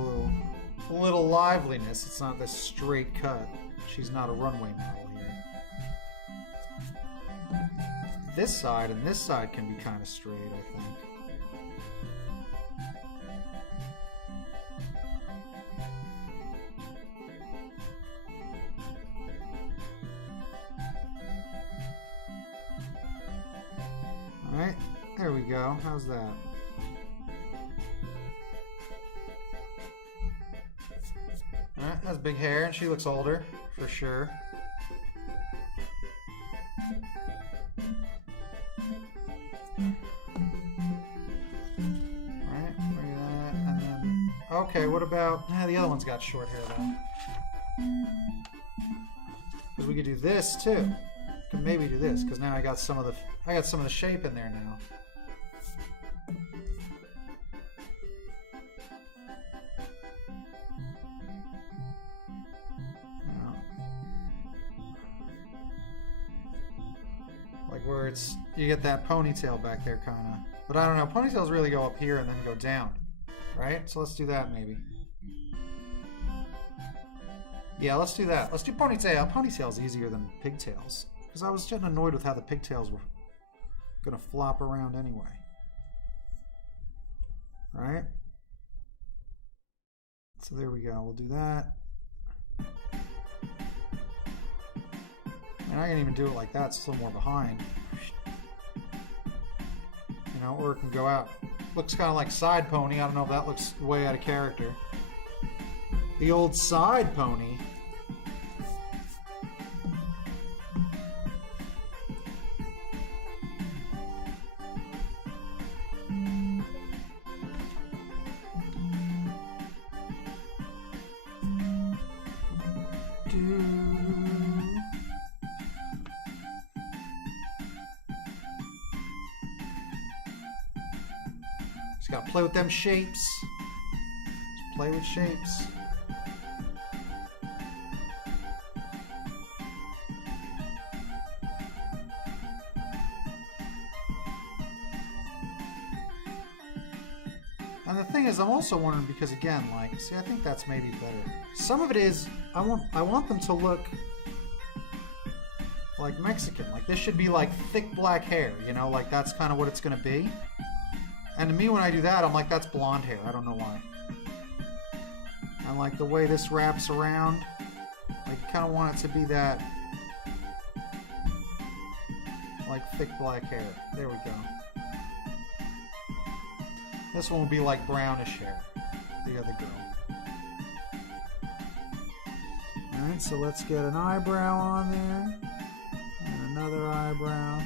a little liveliness. It's not this straight cut. She's not a runway model here. This side and this side can be kind of straight, I think. Alright, there we go. How's that? Alright, has big hair and she looks older, for sure. Alright, look at that. And then, okay, what about, the other one's got short hair though. Because we could do this too. We could maybe do this, because now I got some of the shape in there now. Where you get that ponytail back there kind of, but I don't know, ponytails really go up here and then go down, right? So let's do that maybe. Yeah, let's do that. Let's do ponytail. Ponytail's easier than pigtails because I was getting annoyed with how the pigtails were gonna flop around anyway, right? So there we go, we'll do that. And I can even do it like that, it's a little more behind. You know, or it can go out. Looks kind of like side pony. I don't know if that looks way out of character. The old side pony. Just gotta play with them shapes. Just play with shapes. And the thing is, I'm also wondering because again, like, see, I think that's maybe better. Some of it is I want them to look like Mexican. Like this should be like thick black hair, you know, like that's kind of what it's gonna be. And to me, when I do that, I'm like, that's blonde hair. I don't know why. I like the way this wraps around. I kind of want it to be that, like, thick black hair. There we go. This one will be like brownish hair. The other girl. Alright, so let's get an eyebrow on there. And another eyebrow.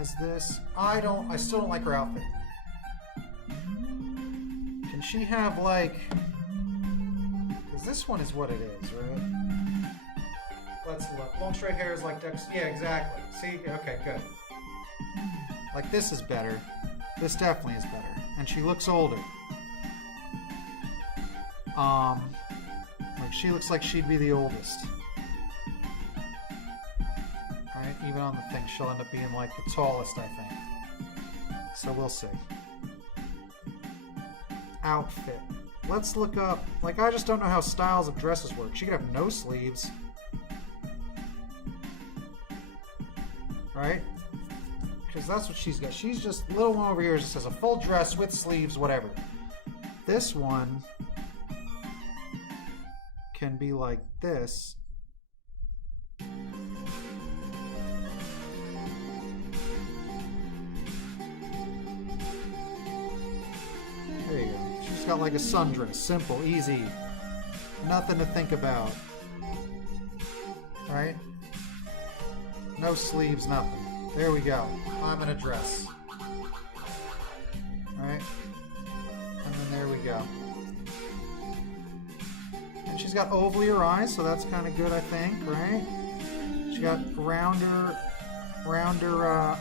has this. I still don't like her outfit. Can she have like... Because this one is what it is, right? Let's look. Long straight hair is like... Yeah, exactly. See? Okay, good. Like this is better. This definitely is better. And she looks older. Like she looks like she'd be the oldest. Right? Even on the thing, she'll end up being like the tallest, I think. So we'll see. Outfit. Let's look up. Like, I just don't know how styles of dresses work. She could have no sleeves. Right? Because that's what she's got. She's just, little one over here just has a full dress with sleeves, whatever. This one can be like this. There you go. She's got like a sundress. Simple, easy. Nothing to think about. Right? No sleeves, nothing. There we go. I'm in a dress. Alright? And then there we go. And she's got ovalier eyes, so that's kind of good, I think, right? She got rounder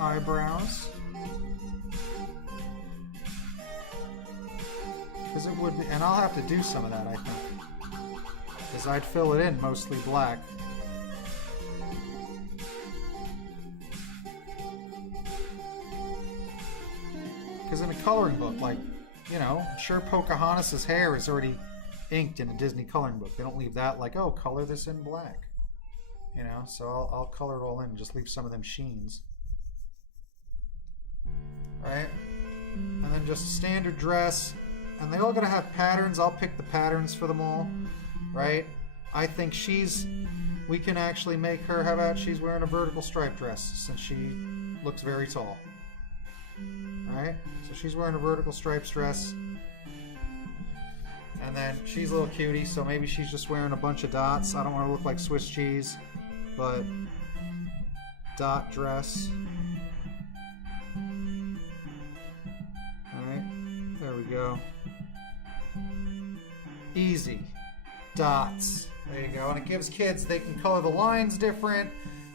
eyebrows. Because it would be, and I'll have to do some of that, I think. Because I'd fill it in mostly black. Because in a coloring book, like, you know, I'm sure Pocahontas' hair is already inked in a Disney coloring book. They don't leave that like, oh, color this in black. You know, so I'll color it all in and just leave some of them sheens. Right? And then just a standard dress. And they all gotta have patterns. I'll pick the patterns for them all. Right? I think we can actually make her, how about she's wearing a vertical stripe dress since she looks very tall. Alright, so she's wearing a vertical stripes dress. And then she's a little cutie, so maybe she's just wearing a bunch of dots. I don't want to look like Swiss cheese, but dot dress. Alright, there we go. Easy. Dots. There you go. And it gives kids, they can color the lines different,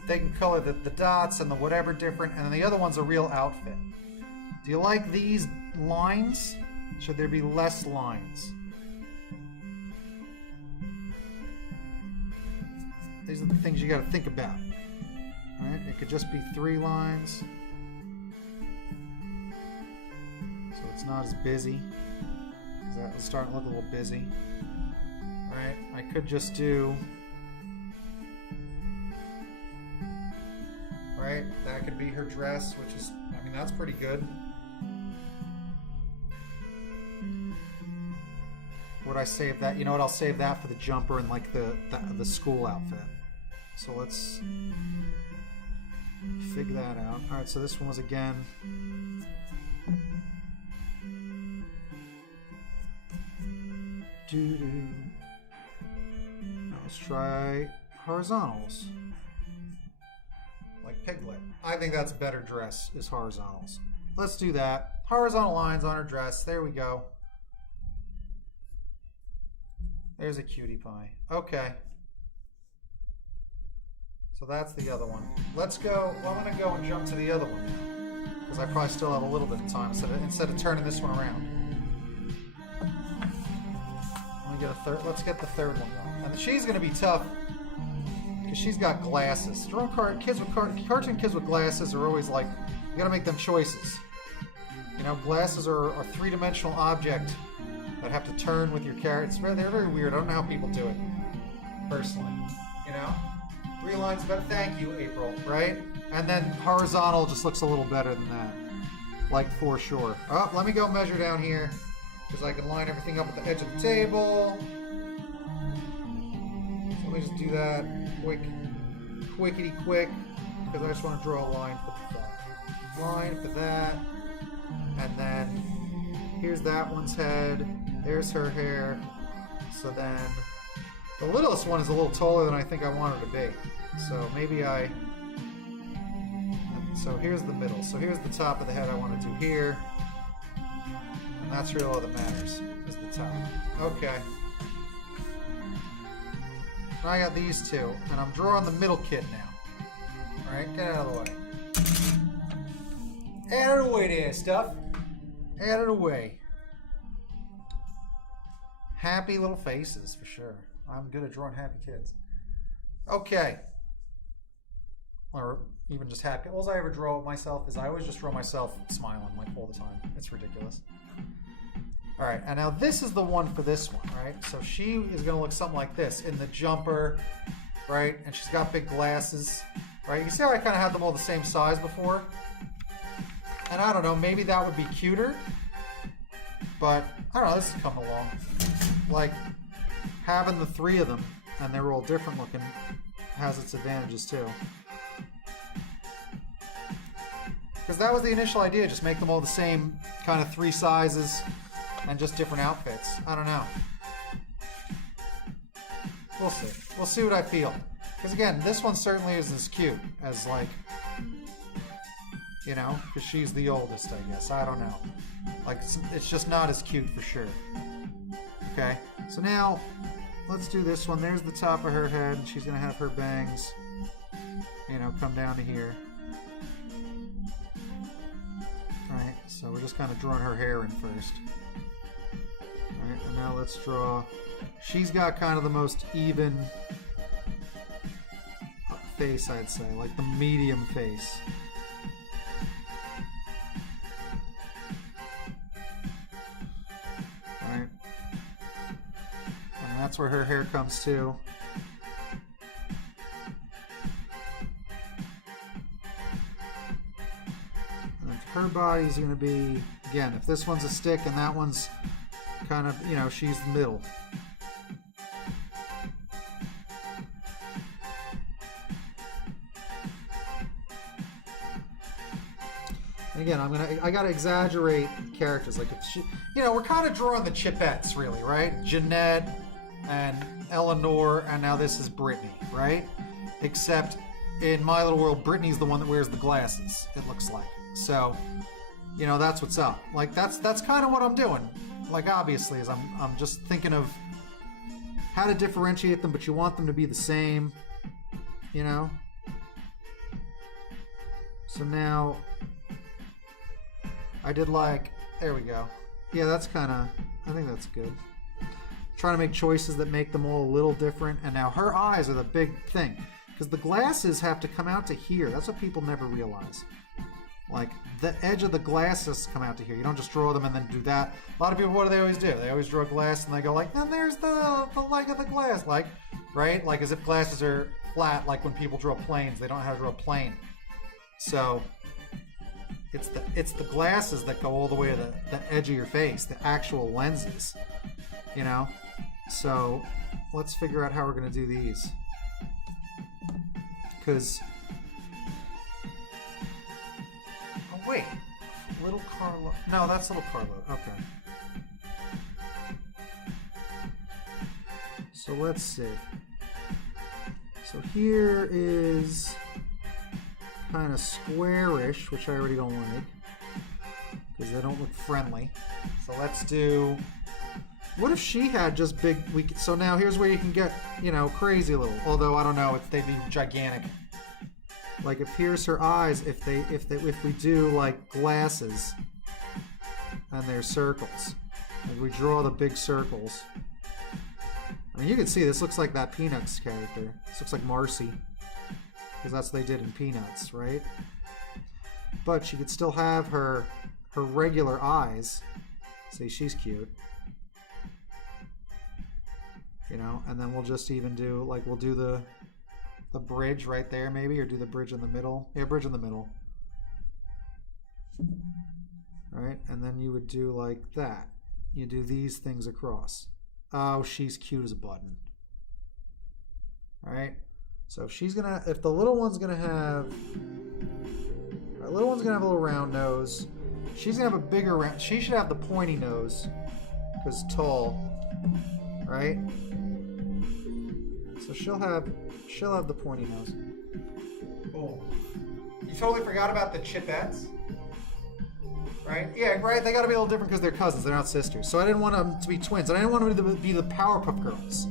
they can color the dots and the whatever different, and then the other one's a real outfit. Do you like these lines? Should there be less lines? These are the things you got to think about. All right? It could just be 3 lines. So it's not as busy. It's starting to look a little busy. All right? I could just do... Right? That could be her dress, which is, I mean, that's pretty good. Would I save that? You know what? I'll save that for the jumper and like the school outfit. So let's figure that out. All right, so this one was again. Now let's try horizontals. Like Piglet. I think that's a better dress is horizontals. Let's do that. Horizontal lines on her dress. There we go. There's a cutie pie. Okay. So that's the other one. Let's go. Well, I'm going to go and jump to the other one now. Because I probably still have a little bit of time instead of turning this one around. Let me get a third. Let's get the third one though. And she's going to be tough because she's got glasses. Cartoon kids with glasses are always like, you got to make them choices. You know, glasses are a 3-dimensional object that have to turn with your character. They're very weird. I don't know how people do it, personally. You know? 3 lines better. Thank you, April. Right? And then horizontal just looks a little better than that. Like, for sure. Oh, let me go measure down here, because I can line everything up at the edge of the table. So let me just do that quickity quick, because I just want to draw a line for that. Line for that. And then here's that one's head. There's her hair. So then the littlest one is a little taller than I think I want her to be. So maybe so here's the middle. So here's the top of the head I want to do here. And that's really all that matters, is the top. Okay. Now I got these two, and I'm drawing the middle kid now. Alright, get out of the way. Out of the way there, stuff. Out of the way. Happy little faces, for sure. I'm good at drawing happy kids. Okay. Or even just happy. All I ever draw myself is I always just draw myself smiling, like, all the time. It's ridiculous. Alright, and now this is the one for this one, right? So she is going to look something like this in the jumper, right? And she's got big glasses, right? You see how I kind of had them all the same size before? And I don't know, maybe that would be cuter. But, I don't know, this is coming along. Like, having the three of them, and they're all different looking, has its advantages too. Because that was the initial idea, just make them all the same kind of three sizes and just different outfits. I don't know. We'll see. We'll see what I feel. Because again, this one certainly isn't as cute as, like, you know, because she's the oldest, I guess. I don't know. Like, it's just not as cute for sure. Okay, so now let's do this one. There's the top of her head, and she's going to have her bangs, you know, come down to here. Alright, so we're just kind of drawing her hair in first. Alright, and now let's draw... She's got kind of the most even face, I'd say, like the medium face. Alright. And that's where her hair comes to. And her body's going to be, again, if this one's a stick and that one's kind of, you know, she's the middle. And again, I gotta exaggerate characters. Like, if she, you know, we're kind of drawing the Chipettes, really, right? Jeanette and Eleanor, and now this is Brittany, right? Except in my little world, Brittany's the one that wears the glasses. It looks like. So, you know, that's what's up. Like, that's kind of what I'm doing. Like, obviously, is I'm just thinking of how to differentiate them, but you want them to be the same, you know? So now I did, like, there we go. Yeah, that's kind of, I think that's good. Trying to make choices that make them all a little different. And now her eyes are the big thing, because the glasses have to come out to here. That's what people never realize. Like, the edge of the glasses come out to here. You don't just draw them and then do that. A lot of people, what do they always do? They always draw a glass and they go like, then there's the leg of the glass. Like, right? Like, as if glasses are flat, like when people draw planes. They don't know how to draw a plane. So, it's the glasses that go all the way to the edge of your face, the actual lenses, you know? So, let's figure out how we're going to do these. Because... Wait, little Carlo. No, that's little Carlo. Okay. So let's see. So here is kind of squarish, which I already don't like because they don't look friendly. So let's do. What if she had just big? So now here's where you can get, you know, crazy a little. Although I don't know, they'd be gigantic. Like, if here's her eyes, if we do like glasses and there's circles, and we draw the big circles. I mean, you can see this looks like that Peanuts character. This looks like Marcy, because that's what they did in Peanuts, right? But she could still have her regular eyes. See, she's cute. You know, and then we'll just even do, like, we'll do the bridge right there, maybe, or do the bridge in the middle. Yeah, bridge in the middle. Right, and then you would do like that. You do these things across. Oh, she's cute as a button. All right, so if the little one's gonna have, our little one's gonna have a little round nose. She's gonna have a bigger round. She should have the pointy nose, because tall, right? So she'll have the pointy nose. Oh, You totally forgot about the Chipettes. Right? Yeah, right. They got to be a little different because they're cousins. They're not sisters. So I didn't want them to be twins. And I didn't want them to be the Powerpuff Girls,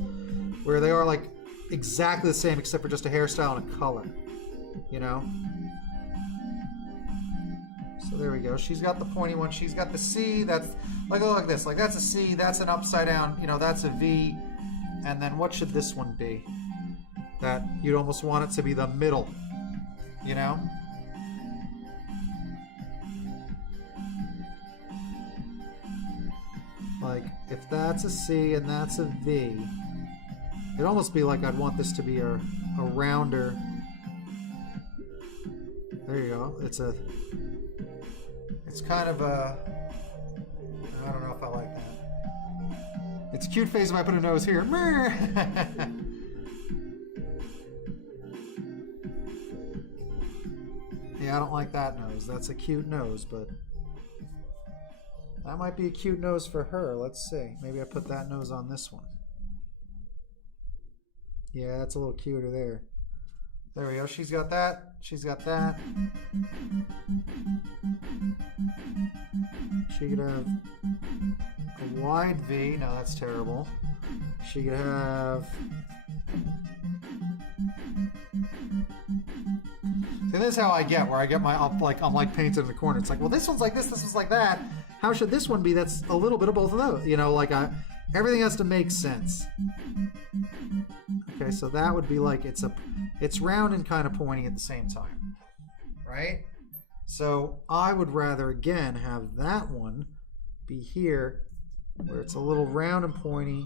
where they are like exactly the same except for just a hairstyle and a color. You know? So there we go. She's got the pointy one. She's got the C. That's like, look like this. Like that's a C. That's an upside down. You know, that's a V. And then what should this one be? That you'd almost want it to be the middle. You know? Like, if that's a C and that's a V, it'd almost be like I'd want this to be a rounder. There you go. It's kind of a, I don't know if I like that. It's a cute face if I put a nose here. Yeah, I don't like that nose. That's a cute nose, but that might be a cute nose for her. Let's see. Maybe I put that nose on this one. Yeah, that's a little cuter there. There we go. She's got that. She's got that. She could have a wide V. No, that's terrible. She could have... See, this is how I get, where I get my, I'm like painted in the corner. It's like, well, this one's like this one's like that. How should this one be? That's a little bit of both of those. You know, like everything has to make sense. Okay, so that would be like it's round and kind of pointy at the same time, right? So I would rather, again, have that one be here, where it's a little round and pointy.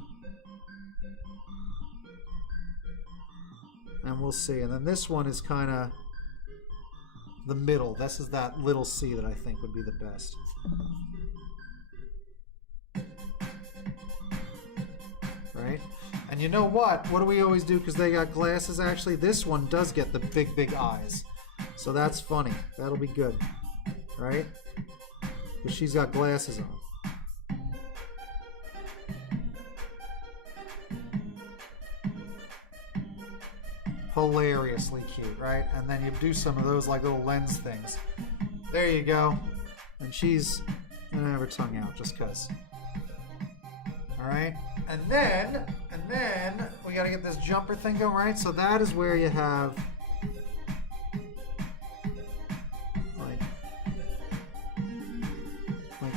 And we'll see. And then this one is kind of the middle. This is that little C that I think would be the best. Right? And you know what? What do we always do because they got glasses? Actually, this one does get the big, big eyes. So that's funny. That'll be good. Right? Because she's got glasses on. Hilariously cute, right? And then you do some of those like little lens things. There you go. And she's gonna have her tongue out just cause. Alright? And then we gotta get this jumper thing going, right? So that is where you have like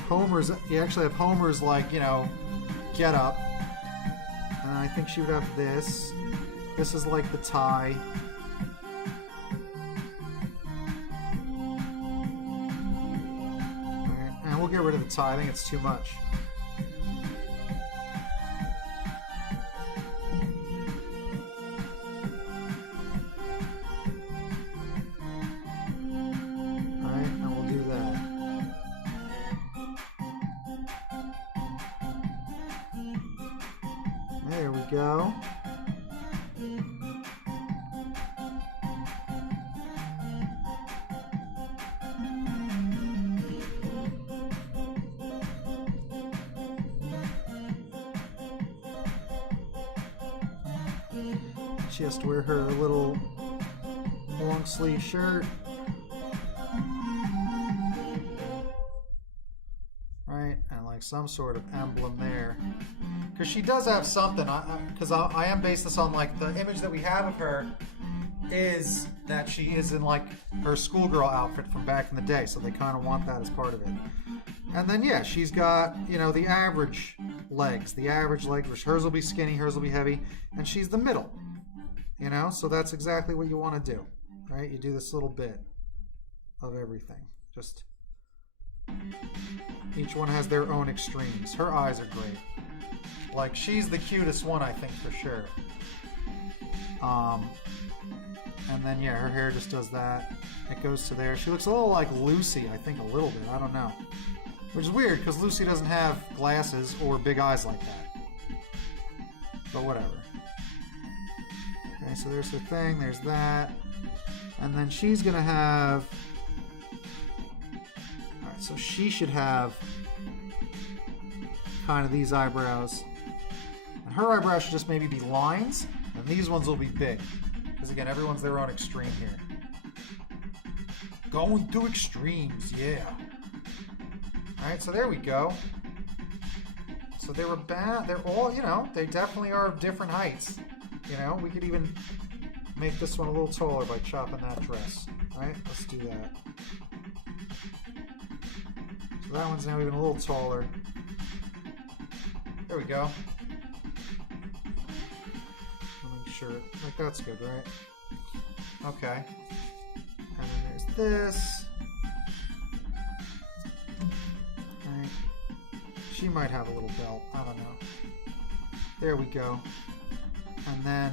Homer's, you actually have Homer's like, you know, get up. And I think she would have this. This is like the tie. Alright, and we'll get rid of the tie. I think it's too much. Alright, and we'll do that. There we go. She has to wear her little long sleeve shirt. Right, and like some sort of emblem there. Because she does have something, because I am based this on like the image that we have of her is that she is in like her schoolgirl outfit from back in the day, so they kind of want that as part of it. And then yeah, she's got, you know, the average legs, which hers will be skinny, hers will be heavy, and she's the middle. You know, so that's exactly what you want to do, right? You do this little bit of everything. Just each one has their own extremes. Her eyes are great. Like, she's the cutest one, I think, for sure. And then, yeah, her hair just does that. It goes to there. She looks a little like Lucy, I think, a little bit. I don't know. Which is weird, because Lucy doesn't have glasses or big eyes like that. But whatever. Okay, so there's her thing, there's that. And then she's going to have... Alright, so she should have kind of these eyebrows. And her eyebrows should just maybe be lines, and these ones will be big. Because again, everyone's their own extreme here. Going to extremes, yeah. Alright, so there we go. So they were bad. They're all, you know, they definitely are of different heights. You know, we could even make this one a little taller by chopping that dress. Alright, let's do that. So that one's now even a little taller. There we go. Make sure, like that's good, right? Okay. And then there's this. Alright. She might have a little belt. I don't know. There we go. And then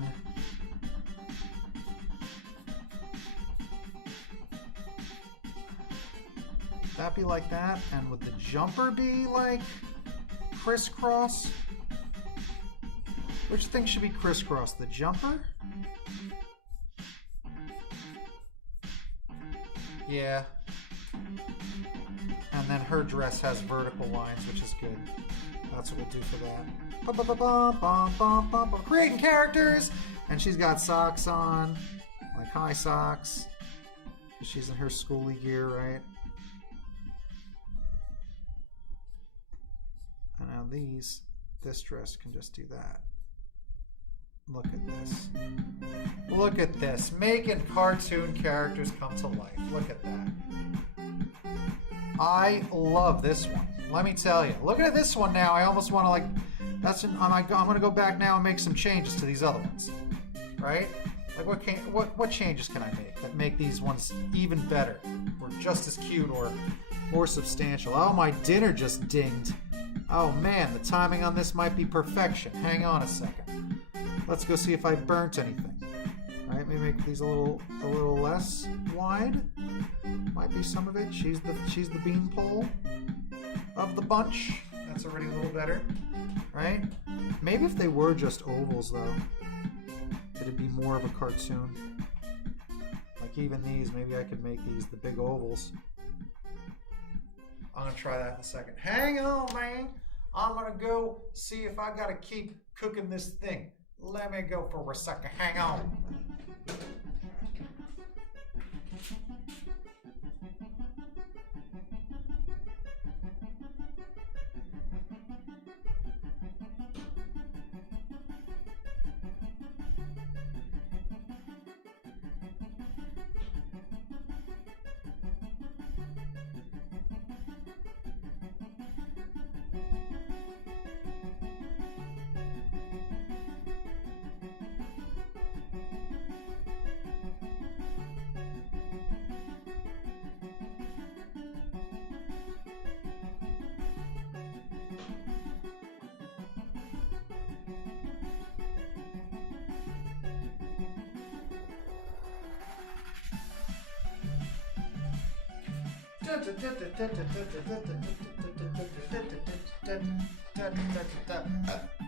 that be like that, and would the jumper be like crisscross? Which thing should be crisscross? The jumper? Yeah. And then her dress has vertical lines, which is good. That's what we'll do for that. Creating characters! And she's got socks on, like high socks. She's in her schooly gear, right? And now this dress can just do that. Look at this. Look at this. Making cartoon characters come to life. Look at that. I love this one. Let me tell you. Looking at this one now, I almost want to like... I'm going to go back now and make some changes to these other ones. Right? Like what changes can I make that make these ones even better? Or just as cute or more substantial? Oh, my dinner just dinged. Oh man, the timing on this might be perfection. Hang on a second. Let's go see if I burnt anything. All right, maybe make these a little less wide. Might be some of it. She's the beanpole of the bunch. That's already a little better, right? Maybe if they were just ovals though, it'd be more of a cartoon. Like even these, maybe I could make these the big ovals. I'm gonna try that in a second. Hang on, man. I'm gonna go see if I gotta keep cooking this thing. Let me go for a second. Hang on.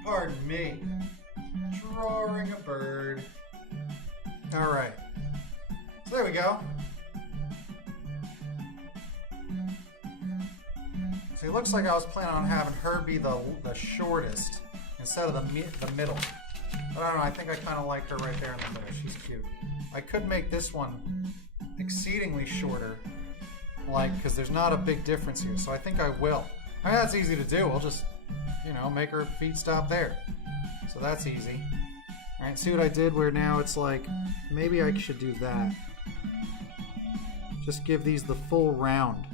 Pardon me. Drawing a bird. All right. So there we go. So it looks like I was planning on having her be the shortest instead of the middle. But I don't know. I think I kind of like her right there in the middle. She's cute. I could make this one exceedingly shorter. Like, because there's not a big difference here, so I think I will. I mean, that's easy to do. We'll just, you know, make her feet stop there. So that's easy. All right, see what I did where now it's like, maybe I should do that. Just give these the full round.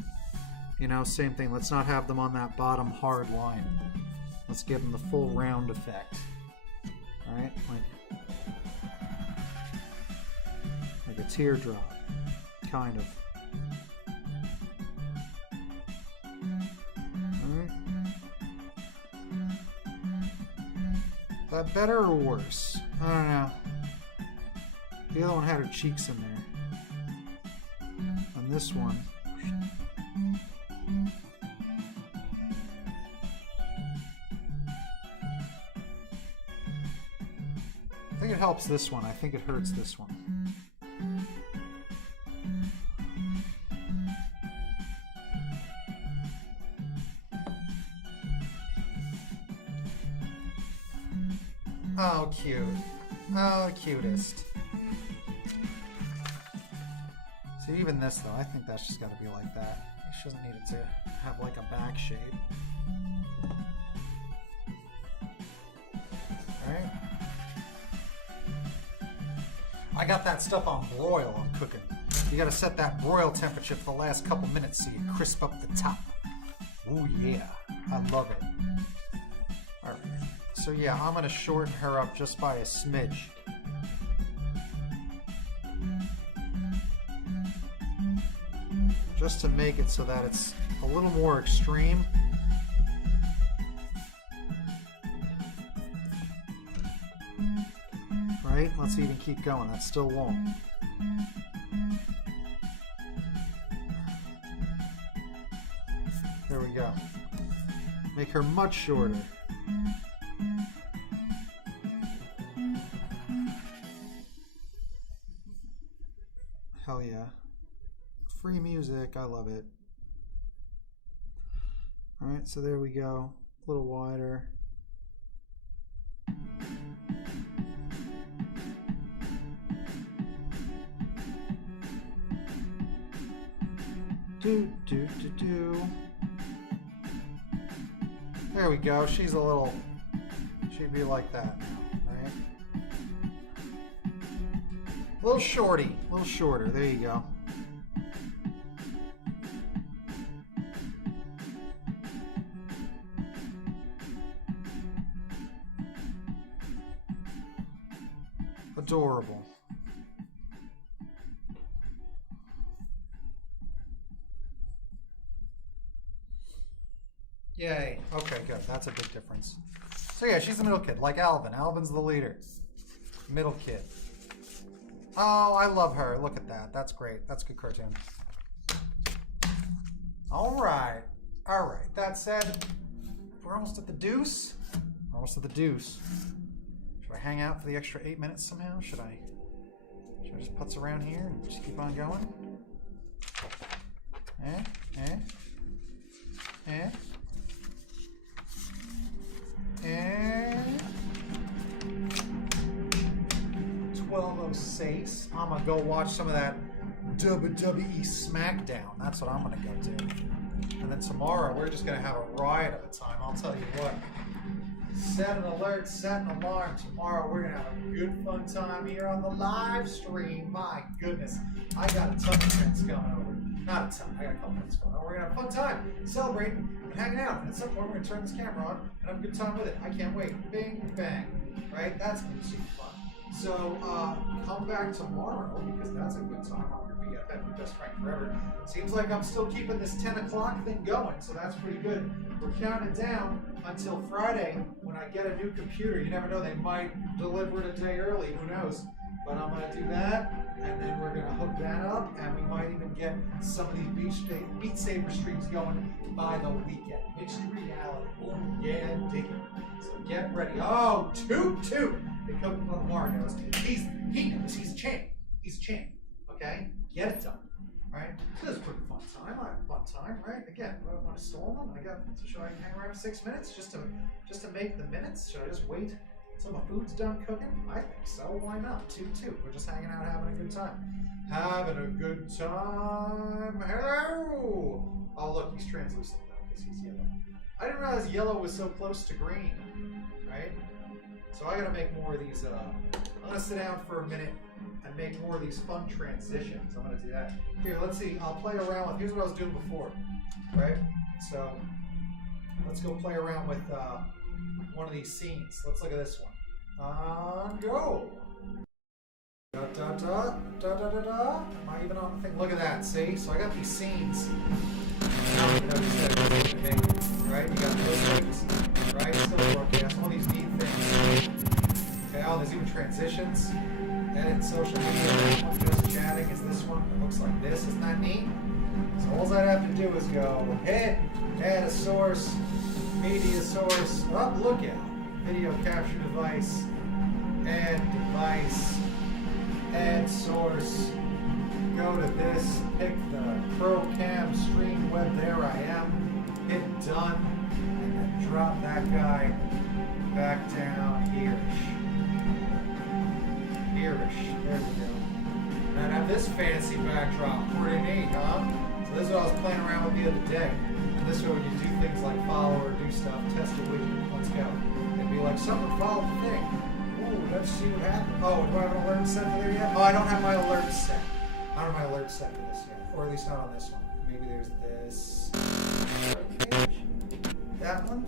You know, same thing. Let's not have them on that bottom hard line. Let's give them the full round effect. All right, like a teardrop, kind of. That better or worse? I don't know. The other one had her cheeks in there. And this one. I think it helps this one. I think it hurts this one. Oh, cute. Oh, cutest. So even this though, I think that's just got to be like that. She doesn't need it to have like a back shade. Alright. I got that stuff on broil I'm cooking. You gotta set that broil temperature for the last couple minutes so you crisp up the top. Ooh yeah, I love it. Alright, so yeah, I'm gonna shorten her up just by a smidge. Just to make it so that it's a little more extreme. Right, let's even keep going, that's still long. There we go. Make her much shorter. Hell yeah. Free music, I love it. Alright, so there we go. A little wider. Do. There we go. She'd be like that now, right? A little shorter. There you go. Adorable. Yay. Okay, good. That's a big difference. So yeah, she's the middle kid, like Alvin. Alvin's the leader. Middle kid. Oh, I love her. Look at that. That's great. That's a good cartoon. All right. That said, we're almost at the deuce. Should I hang out for the extra 8 minutes somehow? Should I just putz around here and just keep on going? Eh? 12:06. I'm gonna go watch some of that WWE SmackDown. That's what I'm gonna go do. And then tomorrow we're just gonna have a riot of a time. I'll tell you what. Set an alert, set an alarm. Tomorrow we're gonna have a good fun time here on the live stream. My goodness, I got a ton of friends coming over. Not a ton, I got a couple friends coming over. We're gonna have a fun time, celebrating and hanging out. And at some point we're gonna turn this camera on and have a good time with it. I can't wait. Bing bang. Right? That's gonna be super fun. So come back tomorrow because that's a good time. I'm your BFF, your best friend forever. Seems like I'm still keeping this 10 o'clock thing going, so that's pretty good. We're counting down until Friday when I get a new computer. You never know, they might deliver it a day early, who knows. But I'm gonna do that, and then we're gonna hook that up, and we might even get some of these Beat Saber streams going by the weekend. Mixed reality. Oh yeah, dig it. So get ready. Oh, toot toot! They come from Lamar knows. He knows he's a champ. He's a champ. Okay? Get it done. Right? So this is a pretty fun time. I have a fun time, right? Again, I want to stall them. Should I hang around for 6 minutes just to make the minutes? Should I just wait until my food's done cooking? I think so. Why not? Toot toot. We're just hanging out, having a good time. Having a good time. Hello! Oh look, he's translucent though, because he's yellow. I didn't realize yellow was so close to green. Right? So I gotta make more of these, I'm gonna sit down for a minute and make more of these fun transitions. I'm gonna do that. Here, let's see, I'll play around with, here's what I was doing before, right? So, let's go play around with one of these scenes. Let's look at this one. Go! Da da da, da da da da. Am I even on the thing? Look at that, see? So I got these scenes. Right? You got those things, right? Still broadcast, all these neat things. Okay, oh, there's even transitions. Edit social media, this one, just chatting is this one. It looks like this, isn't that neat? So all I have to do is go hit, add a source, media source, oh, look out. Video capture device, add source, go to this, pick the ProCam stream web, there I am, hit done, and then drop that guy back down here-ish. There we go. And I have this this fancy backdrop. Pretty neat, huh? So this is what I was playing around with the other day. And this way when you do things like follow or do stuff, test a widget, let's go. And be like, someone follow the thing. Ooh, let's see what happens. Oh, do I have an alert set for there yet? Oh, I don't have my alert set. I don't have my alert set for this yet. Or at least not on this one. Maybe there's this. That one.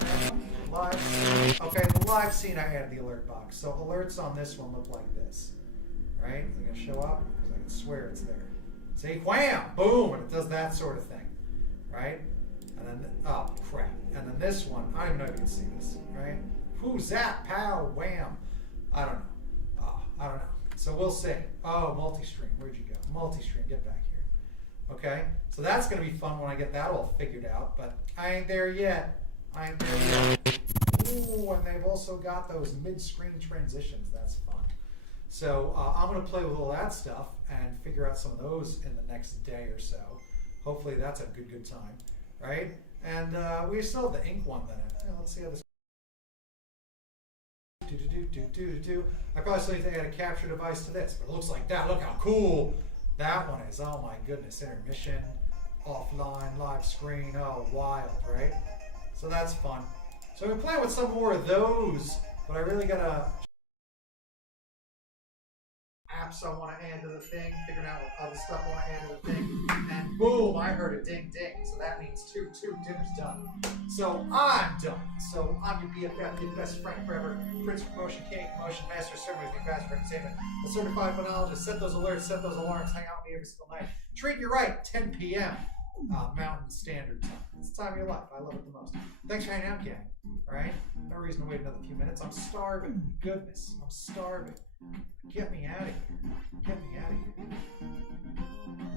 Live. Okay, the live scene I added the alert box. So alerts on this one look like this. Right? Is it going to show up? Because I can swear it's there. See, wham! Boom! And it does that sort of thing. Right? And then, oh, crap. And then this one, I don't even know if you can see this. Right? Who's that? Pow! Wham! I don't know. Oh, I don't know. So we'll see. Oh, multi-stream. Where'd you go? Multi-stream. Get back here. Okay? So that's going to be fun when I get that all figured out. But I ain't there yet. I ain't there yet. Ooh, and they've also got those mid-screen transitions. That's fun. So I'm going to play with all that stuff and figure out some of those in the next day or so. Hopefully that's a good time, right? And we still have the ink one then. Let's see how this. I probably still need to add a capture device to this, but it looks like that. Look how cool that one is. Oh my goodness, intermission, offline, live screen. Oh, wild, right? So that's fun. So we're playing with some more of those, but I really gotta apps I want to add to the thing, figuring out what other stuff I want to add to the thing, and boom, I heard a ding ding. So that means dinner's done. So I'm done. So I'm your BFF, your best friend forever, Prince Promotion King, Promotion Master, Server with your Master Entertainment, a certified phonologist. Set those alerts, set those alarms, hang out with me every single night. Treat you right, 10 p.m. Mountain Standard Time. It's the time of your life. I love it the most. Thanks for hanging out, gang. All right? No reason to wait another few minutes. I'm starving. Goodness, I'm starving. Get me out of here. Get me out of here.